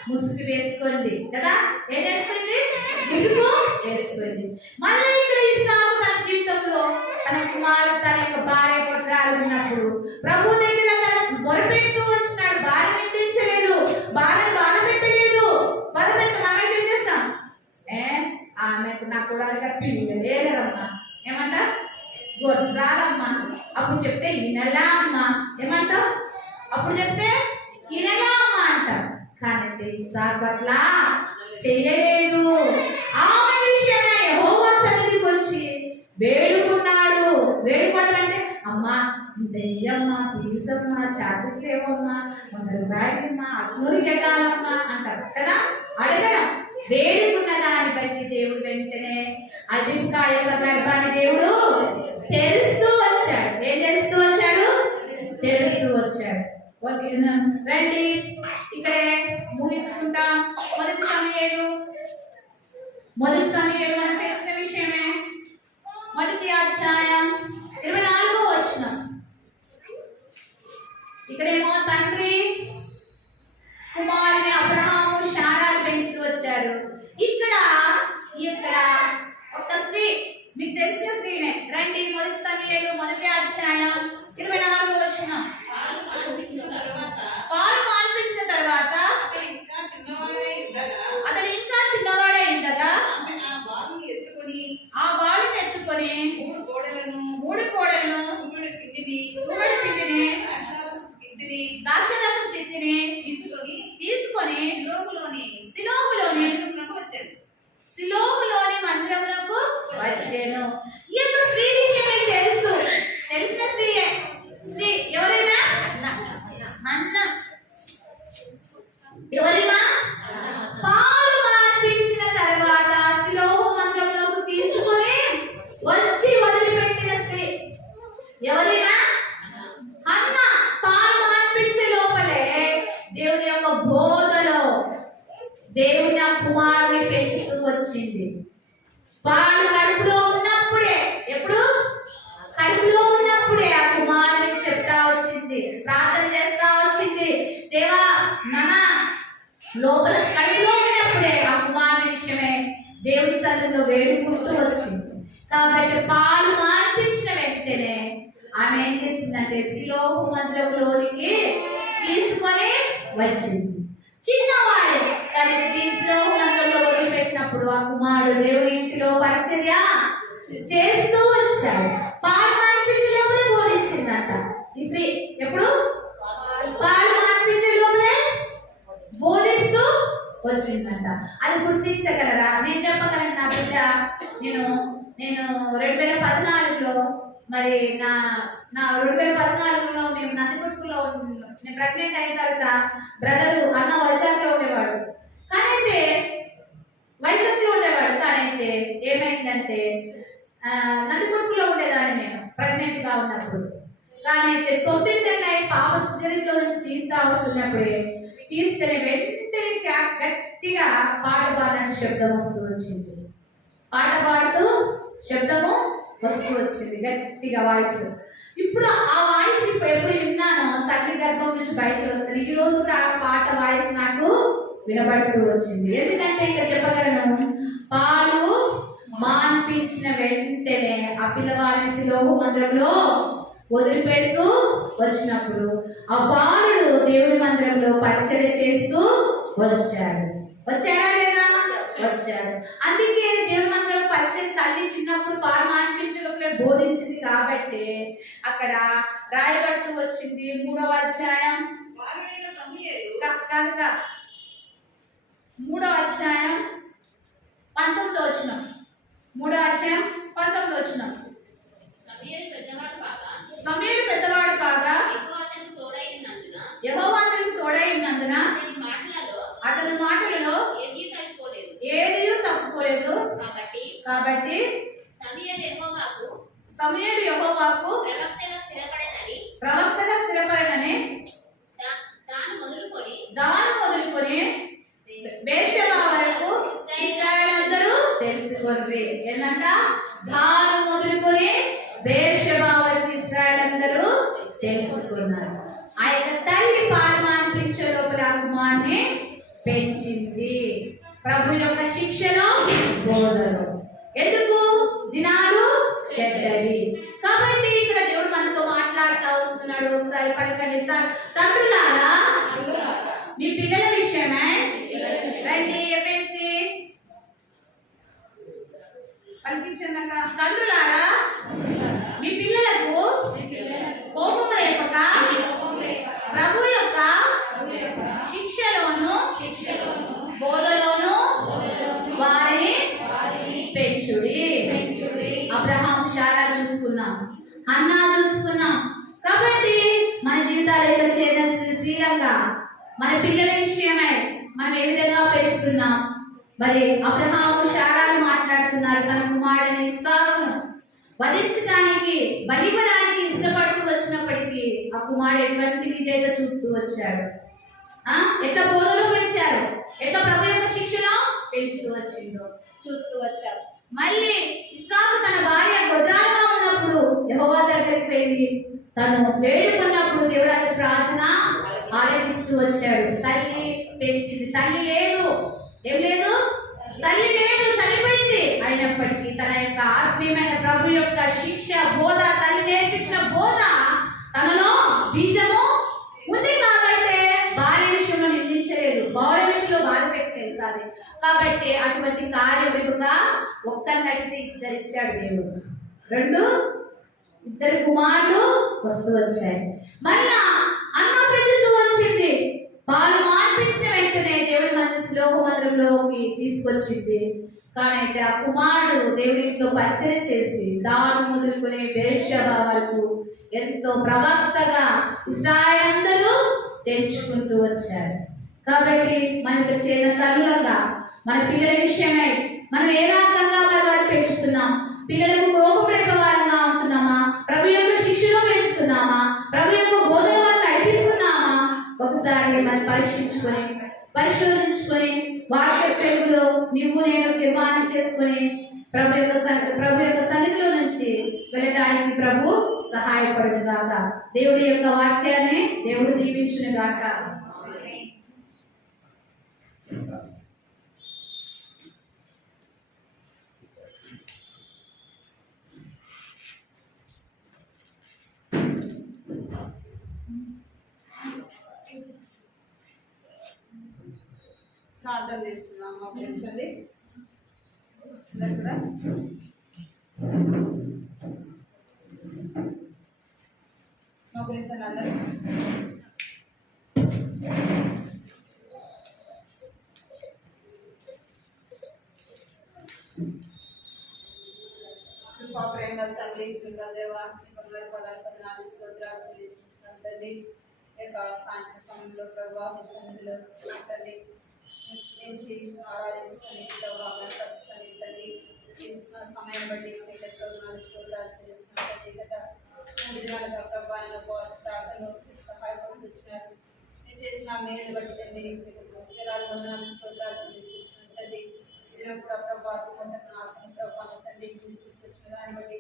ముసుగు వేసుకుంది కదా, ఏం చేసుకుంది? ముసుగు వేసుకుంది. మళ్ళీ ఇక్కడ ఇస్సాకు తన జీవితంలో తన కుమారుడు తన యొక్క భార్య పుత్రాలు ఉన్నప్పుడు ప్రభు దగ్గర తను మొరపెడుతూ వచ్చినాడు. భార్య నిందించలేదు, భార్య బాధపెట్టలేదు. బాధపెట్ట మనం ఏం చేస్తాం? ఆమెకు నా కూడా పిల్లలు లేరమ్మా, ఏమంట? గొర్రాలమ్మా. అప్పుడు చెప్తే ఈనెలా అమ్మా, ఏమంట? అప్పుడు చెప్తే ఈనెలా అమ్మా అంటారు. కానీ ఇస్సాకు పట్ల చేయలేదు. ఆమె విషయమే యెహోవా సన్నిధికి వచ్చి వేడుకున్నాడు. వేడుకోవాలంటే అమ్మా దెయ్యమ్మా, తీసమ్మా, చాచకేవమ్మా, 100 రూపాయలమ్మా, అట్నూరికి వెళ్ళాలమ్మా అంటారు కదా. అడగడం వేడుకున్న దాన్ని బట్టి దేవుడు వెంటనే అదింకా యొక్క గర్భాన్ని దేవుడు తెరుస్తూ వచ్చాడు. ఏం తెరుస్తూ వచ్చాడు? తెరుస్తూ వచ్చాడు. ఓకే రండి, ఇక్కడే ముగించుకుంటాం. మొదటి సమయాలు మనకు తెలిసిన విషయమే. మొదటి అధ్యాయం 24వ వచనం. ఇక్కడేమో తండ్రి కుమారుని అబ్రహాము శారాలు పెంచుతూ వచ్చారు. ఇక్కడ ఒక స్త్రీ, మీకు తెలిసిన స్త్రీనే. రండి, మొదటి సమయాలు మొదటి అధ్యాయం 24వ వచనం. పాలు మాన్పించిన తర్వాత అతడు ఇంకా చిన్నవాడే ఉండగా ఆ బాలుని ఎత్తుకొని మూడు కోడలను పిండిని ద్రాక్షరసం చిత్తిని తీసుకొని సిలోహులోని మందిరములకు వచ్చాను. ఈ యొక్క స్త్రీ విషయమే తెలుసు, తెలిసిన స్త్రీయే. స్త్రీ ఎవరైనా అన్న ఎవరైనా పాలు మాన్పించిన తర్వాత సిలోహు మందిరంలోకి తీసుకొని వచ్చి వదిలిపెట్టిన స్త్రీ ఎవరైనా అన్న. పాలు మాన్పించే లోపలే దేవుని యొక్క బోధలో దేవుని ఆ కుమారుని పెంచుతూ వచ్చింది. పాలు కడుపులో ఉన్నప్పుడే, ఎప్పుడు? కడుపులో ఉన్నప్పుడే ఆ కుమారుని చెప్తా వచ్చింది, ప్రార్థన చేస్తా వచ్చింది. దేవా నాన్న, లోపల కడుపులో ఉన్నప్పుడే ఆ కుమారుని విషయమే దేవుని సన్నిధిలో వేడుకుంటూ వచ్చింది. కాబట్టి పాలు మాన్పించిన వెంటనే ఆమె ఏం చేసిందంటే సిలోహు మందిరంలోనికి తీసుకొని వచ్చింది. చిన్నవాడే కానీ సిలోహు మందిరంలో వదిలిపెట్టినప్పుడు ఆ కుమారుడు దేవుని ఇంటిలో పరిచర్య చేస్తూ వచ్చాడు. పాలు మాన్పించినప్పుడే బోధించిందంట ఈ స్త్రీ. ఎప్పుడు? పాలు మాన్పించేలోనే బోధిస్తూ వచ్చిందంట. అది గుర్తించగలరా? నేను చెప్పగలను. నా బిడ్డ నేను 2014లో మరి నా 2014లో మేము నందికొట్టుకులో నేను ప్రెగ్నెంట్ అయిన తర్వాత బ్రదరు అన్న వైజాగ్లో ఉండేవాడు, కానీ అయితే వైజాగ్లో ఉండేవాడు. కానీ అయితే ఏమైందంటే నందికొట్టుకులో ఉండేదాన్ని నేను ప్రెగ్నెంట్ గా ఉన్నప్పుడు. కానీ అయితే 9 నెలలు పాప సిజరీలో నుంచి తీస్తా వస్తున్నప్పుడే తీస్తేనే వెంటనే గట్టిగా పాట పాడినట్టు శబ్దం వస్తూ వచ్చింది. పాట పాడుతూ శబ్దము వస్తూ వచ్చింది, గట్టిగా వాయిస్. ఇప్పుడు ఆ వాయిస్ ఎప్పుడు విన్నానో తల్లి గర్భం నుంచి బయటకు వస్తాను. ఈ రోజు కూడా ఆ పాట వాయిస్ నాకు వినబడుతూ వచ్చింది. ఎందుకంటే ఇక్కడ చెప్పగలను, పాలు మాన్పించిన వెంటనే ఆ పిల్లవాడిని సిలోహు మందిరంలో వదిలిపెడుతూ వచ్చినప్పుడు ఆ బాలుడు దేవుని మందిరంలో పరిచర్య చేస్తూ వచ్చాడు. వచ్చాడా లేదా? వచ్చాడు. అందుకే దేవుని మందిరంలో పరిచర్య తల్లి చిన్నప్పుడు పాలు మాన్పించడంలో బోధించింది కాబట్టి అక్కడ రాయబడుతూ వచ్చింది. 3వ అధ్యాయం 3వ అధ్యాయం 19వ వచనం. 3వ అధ్యాయం 19వ వచనం. సమూయేలు పెద్దవాడు కాగా యెహోవా అతనికి తోడై ఉన్నందున అతని మాటలలో ఏదీ తప్పుకోలేదు. కాబట్టి సమూయేలు యెహోవాకు ప్రవక్తగా స్థిరపడినని దాని మొదలుకొని బేర్షెబా వరకు ఇశ్రాయేలందరూ తెలుసుకొనిరి. ఏంటంట? దాని మొదలుకొని బేర్షెబా వరకు ఇశ్రాయేలందరూ తెలుసుకున్నారు. ఆ యొక్క తల్లి పాలు మాన్పించే లోపల కుమారుడు వారిని పెంచింది. ప్రభు యొక్క శిక్షను బోధలు. ఎందుకు? దినాలు చెడ్డవి. కాబట్టి ఇక్కడ దేవుడు మనతో మాట్లాడుతూ వస్తున్నాడు. ఒకసారి పలకండి, తండ్రులారా మీ పిల్లల విషయమై రండి. ఎఫెసీ పలికించండి. తండ్రులారా మీ పిల్లలకు కోపము రేపక ప్రభు యొక్క శిక్షలోను బోధలోను వారిని పెంచుడి. అబ్రహాము శారా చూసుకున్నాం, హన్నా చూసుకున్నాం. కాబట్టి మన జీవితాలు చేరిన శ్రీలంక మన పిల్లల విషయమై మనం ఏ విధంగా పెంచుతున్నాం? మరి అబ్రహాము శారాలు మాట్లాడుతున్నారు. తన కుమారుడిని ఇస్సాకును వధించడానికి బలివ్వడానికి ఇష్టపడుతూ వచ్చినప్పటికీ ఆ కుమారుడు ఎటువంటి విధేయత చూపుతూ వచ్చాడు. ఎట్లా బోధలు పెంచారు, ఎట్లా ప్రభు యొక్క శిక్షను పెంచుతూ వచ్చిందో చూస్తూ వచ్చారు. మళ్ళీ ఇస్సాకు తన భార్య గొడ్రాలుగా ఉన్నప్పుడు యెహోవా దగ్గరికి వెళ్ళి తను వేడుకున్నప్పుడు దేవుడు అతని ప్రార్థన ఆలకిస్తూ వచ్చాడు. తల్లి పెంచింది. తల్లి లేదు, ఏం లేదు, తల్లి లేదు, చనిపోయింది. అయినప్పటికీ తన యొక్క ఆత్మీయమైన ప్రభు యొక్క శిక్ష బోధ, తల్లి నేర్పించిన బోధ తనలో బీజము ఉంది. కాబట్టి భార్య విషయంలో నిందించలేదు, భార్య విషయంలో బాధ పెట్టలేదు కాదు. కాబట్టి అటువంటి కార్యముగా ఒక్కరిని అడిగితే ఇద్దరు ఇచ్చాడు దేవుడు. ఇద్దరు కుమారులు వస్తూ వచ్చాయి. మళ్ళా అన్న పెంచుతూ వచ్చింది. పాలు మాన్పించిన వెంటనే దేవుడి మనసు లోకమందిరంలోకి తీసుకొచ్చింది. కానీ అయితే ఆ కుమారుడు దేవుడింట్లో పరిచయం చేసి దాని మొదలుకునే వేశ్యభా వరకు ఎంతో ప్రవక్తగా ఇశ్రాయేలు అందరూ తెలుసుకుంటూ వచ్చారు. కాబట్టి మనకు చేరిన తల్లులుగా మన పిల్లల విషయమై మనం ఏ రకంగా వారిని పెంచుతున్నాం? పిల్లలకు కోపపడేవారుగా ఉంటున్నామా? ప్రభు యొక్క శిక్షణ పెంచుతున్నామా? ప్రభు యొక్క బోధన వారిని నడిపిస్తున్నామా? ఒకసారి మనం పరీక్షించుకొని పరిశోధించుకొని వాక్య తెలుగులో నీవు నేను తీర్మానం చేసుకొని ప్రభు యొక్క సన్నిధిలో నుంచి వెళ్ళడానికి ప్రభు సహాయపడును గాక. దేవుడి యొక్క వాక్యాన్ని దేవుడు దీవించును గాక. ప్రార్థన చేస్తున్నాం. మోకరించండి కూడా. మోకరించండి అందరూ. కృపా ప్రేమ తండ్రి దేవా పదాలు స్తోత్రాలు చెల్లిస్తున్నాం తండ్రి. యొక్క సాయంత్రం సమయంలో ప్రభావ సన్నిధిలో తండ్రి నుంచి ఆరాధించుకొని ప్రభావించుకొని తండ్రి ఇచ్చిన సమయం బట్టి స్తోత్రాలు చెల్లిస్తున్నాం తండ్రి. గత 3 దినాలుగా ప్రభావం ఉపవాస ప్రార్థనలు సహాయపడుతున్నారు. నేను చేసిన మేలుని బట్టి తండ్రి వందనాలు స్తోత్రాలు చెల్లిస్తున్నాం తండ్రి. ఇదిలో కూడా ప్రభావం ప్రభావం తండ్రి తీసుకొచ్చిన దాన్ని బట్టి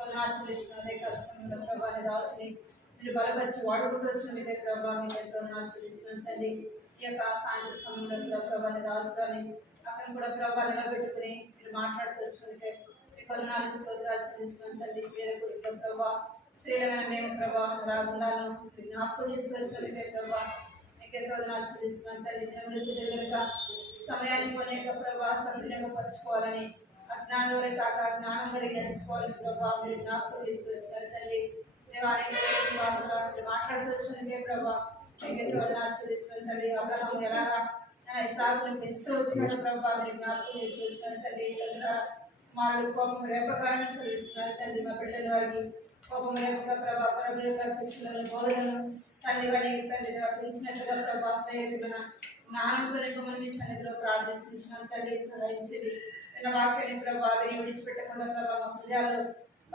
వందనాలు చెల్లిస్తున్నదే సమయంలో ప్రభాని దాసుని మీరు బలపరిచి వాడుకుంటూ వచ్చినదే ప్రభావం ఎంతో వందనాలు చెల్లిస్తున్నాం తండ్రి. ఈ యొక్క సాయంత్రం సమయంలో కూడా ప్రభాని దాసు కానీ అక్కడ కూడా ప్రభావ నిలబెట్టుకుని మీరు మాట్లాడుతూ వచ్చినదే వందనాలు స్తోత్రాలు చెల్లిస్తున్నాం తండ్రి. ప్రేరకుడిలో ప్రభావ శ్రీలమైన మేము ప్రభావం రాకుండాను జ్ఞాపకం చేసుకొచ్చినదే ప్రభావ మీకు ఎంతో వందనాలు చెల్లిస్తున్నాం తండ్రి. దినములు చెడు కనుక సమయాన్ని కొనేక ప్రభావ సద్వినియోగపరచుకోవాలని అజ్ఞానంలో కాక జ్ఞానం కలిగి నడుచుకోవాలని ప్రభావ మీరు జ్ఞాపకం చేస్తూ వచ్చారు తండ్రి. దేవాలయం మాట్లాడుతూ వచ్చినదే ప్రభావ మీకు ఎంతో వందనాలు చెల్లిస్తున్నాం తండ్రి. అబ్రహాము ఎలాగా ఇస్సాకును పెంచుతూ వచ్చినట్టు ప్రభావ మీరు జ్ఞాపకం చేస్తూ వచ్చారు తండ్రి. మారు కోపం రేపకాలను సెలవిస్తున్నారు తండ్రి. మా బిడ్డల వారికి కోపం రేపక ప్రభావ ప్రభు యొక్క శిక్షలను బోధనను తండ్రి వారి తండ్రి పెంచినట్టుగా ప్రభావ మన జ్ఞానంతో నింపమని మీ సన్నిధిలో ప్రార్థిస్తున్నాను తండ్రి. సహాయించండి. నిన్న వాక్యాన్ని ప్రభావాన్ని విడిచిపెట్టకుండా ప్రభావ మా హృదయాల్లో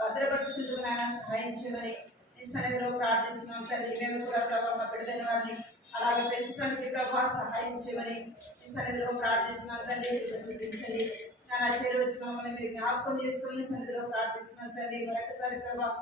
భద్రపరుచుకుంటూ నాయన సహాయించమని మీ సన్నిధిలో ప్రార్థిస్తున్నాం తండ్రి. మేము కూడా ప్రభావ మా బిడ్డలైన వారిని అలాగే పెంచడానికి ప్రభావ సహాయం చేయమని మీ సన్నిధిలో ప్రార్థిస్తున్నాం తండ్రి. చూపించండి నా చేరు వచ్చిన మమ్మల్ని మీరు జ్ఞాపకం చేసుకుని సన్నిధిలో ప్రార్థిస్తున్నాం తండ్రి. మరొకసారి ప్రభావ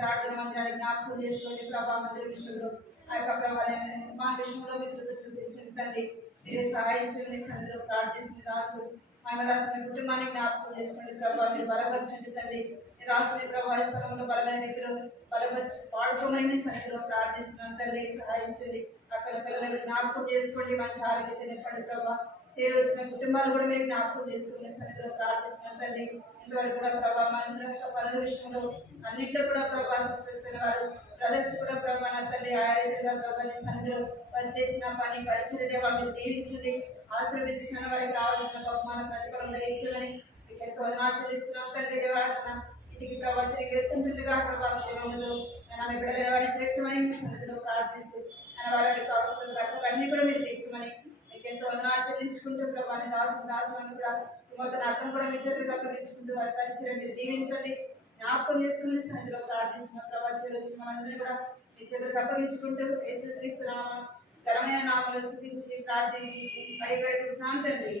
ప్రార్థన మందిరాన్ని జ్ఞాపకం చేసుకొని ప్రభావ మందిర విషయంలో ఆ యొక్క ప్రభావాన్ని మా విషయంలో మీ కృప చూపించండి తండ్రి. మీరే సహాయం చేయమని సన్నిధిలో ప్రార్థిస్తుంది రాసు మహిమదాసుని కుటుంబాన్ని జ్ఞాపకం చేసుకోండి ప్రభావ. మీరు బలపరచండి తండ్రి. ఈ రాసుని ప్రభావ స్థలంలో బలమైన రీతిలో బలపరిచి వాడుకోమని సన్నిధిలో ప్రార్థిస్తున్నాం తండ్రి. సహాయం చేయండి. అక్కడ పిల్లలను జ్ఞాపకం చేసుకోండి. మంచి ఆరోగ్యత నింపండి ప్రభావ. చేరు వచ్చిన కుటుంబాలు కూడా మీరు జ్ఞాపకం చేసుకునే సన్నిధిలో ప్రార్థిస్తున్నాం తండ్రి. ఇంతవరకు కూడా ప్రభావ మనందరం యొక్క పనుల విషయంలో అన్నింటిలో కూడా ప్రభావ సిస్టర్స్ వారు బ్రదర్స్ కూడా ప్రభావ నా తండ్రి ఆయా రీతిగా ప్రభావ సన్నిధిలో వారు చేసిన పని పరిచర్య వాళ్ళు దీవించండి. ఆశీర్వదించిన వారికి కావాల్సిన బహుమాన ప్రతిఫలం దయచేయమని మీకు ఎంతో ఆచరిస్తున్నాం తండ్రి. దేవాలన ఇంటికి ప్రభావ తిరిగి వెళ్తుంటుండగా ప్రభావ క్షేమంలో ఆమె బిడ్డల వారిని చేర్చమని మీ సన్నిధిలో ప్రార్థిస్తూ వారికి కావాల్సిన రకాలన్నీ కూడా మీరు తెచ్చమని మీకు ఎంతో ఆచరించుకుంటూ ప్రభాని దాసులను కూడా మొత్తం అర్థం కూడా మీ చేతులు అప్పగించుకుంటూ వారి పరిచయం మీరు దీవించండి. జ్ఞాపకం చేసుకుని సన్నిధిలో ప్రార్థిస్తున్న ప్రభావ వచ్చి మనందరినీ కూడా మీ చేతులకు అప్పగించుకుంటూ యేసుక్రీస్తు నామమున ఘనమైన నామములో స్తుతించి ప్రార్థించి అడిగిపెట్టుకుంటున్నాం తండ్రి.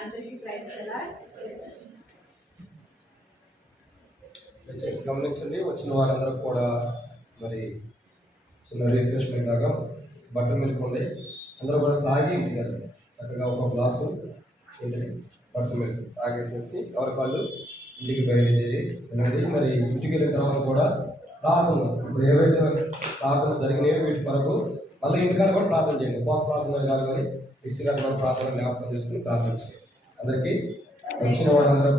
అందరికీ ప్రైజ్ లార్డ్. దయచేసి గమనించండి, వచ్చిన వారందరూ కూడా మరి చిన్న రిఫ్రెష్మెంట్ లాగా బటర్ మిల్క్ ఉంది. అందరూ కూడా తాగి ఉంటారు. చక్కగా ఒక గ్లాసు ఏంటంటే బటర్ మిల్క్ తాగేసేసి ఎవరి వాళ్ళు ఇంటికి బయలుదేరి అనేది మరి ఇంటికి వెళ్ళిన తర్వాత కూడా ప్రార్థన ఇప్పుడు ఏవైతే ప్రార్థన జరిగినాయో వీటి కొరకు మళ్ళీ ఇంటికాడ కూడా ప్రార్థన చేయండి. ఉపవాస ప్రార్థన కాదు కానీ వ్యక్తిగత ప్రార్థన జ్ఞాపకం చేసుకుని ప్రార్థన చేయండి. అందరికీ వచ్చిన వారందరూ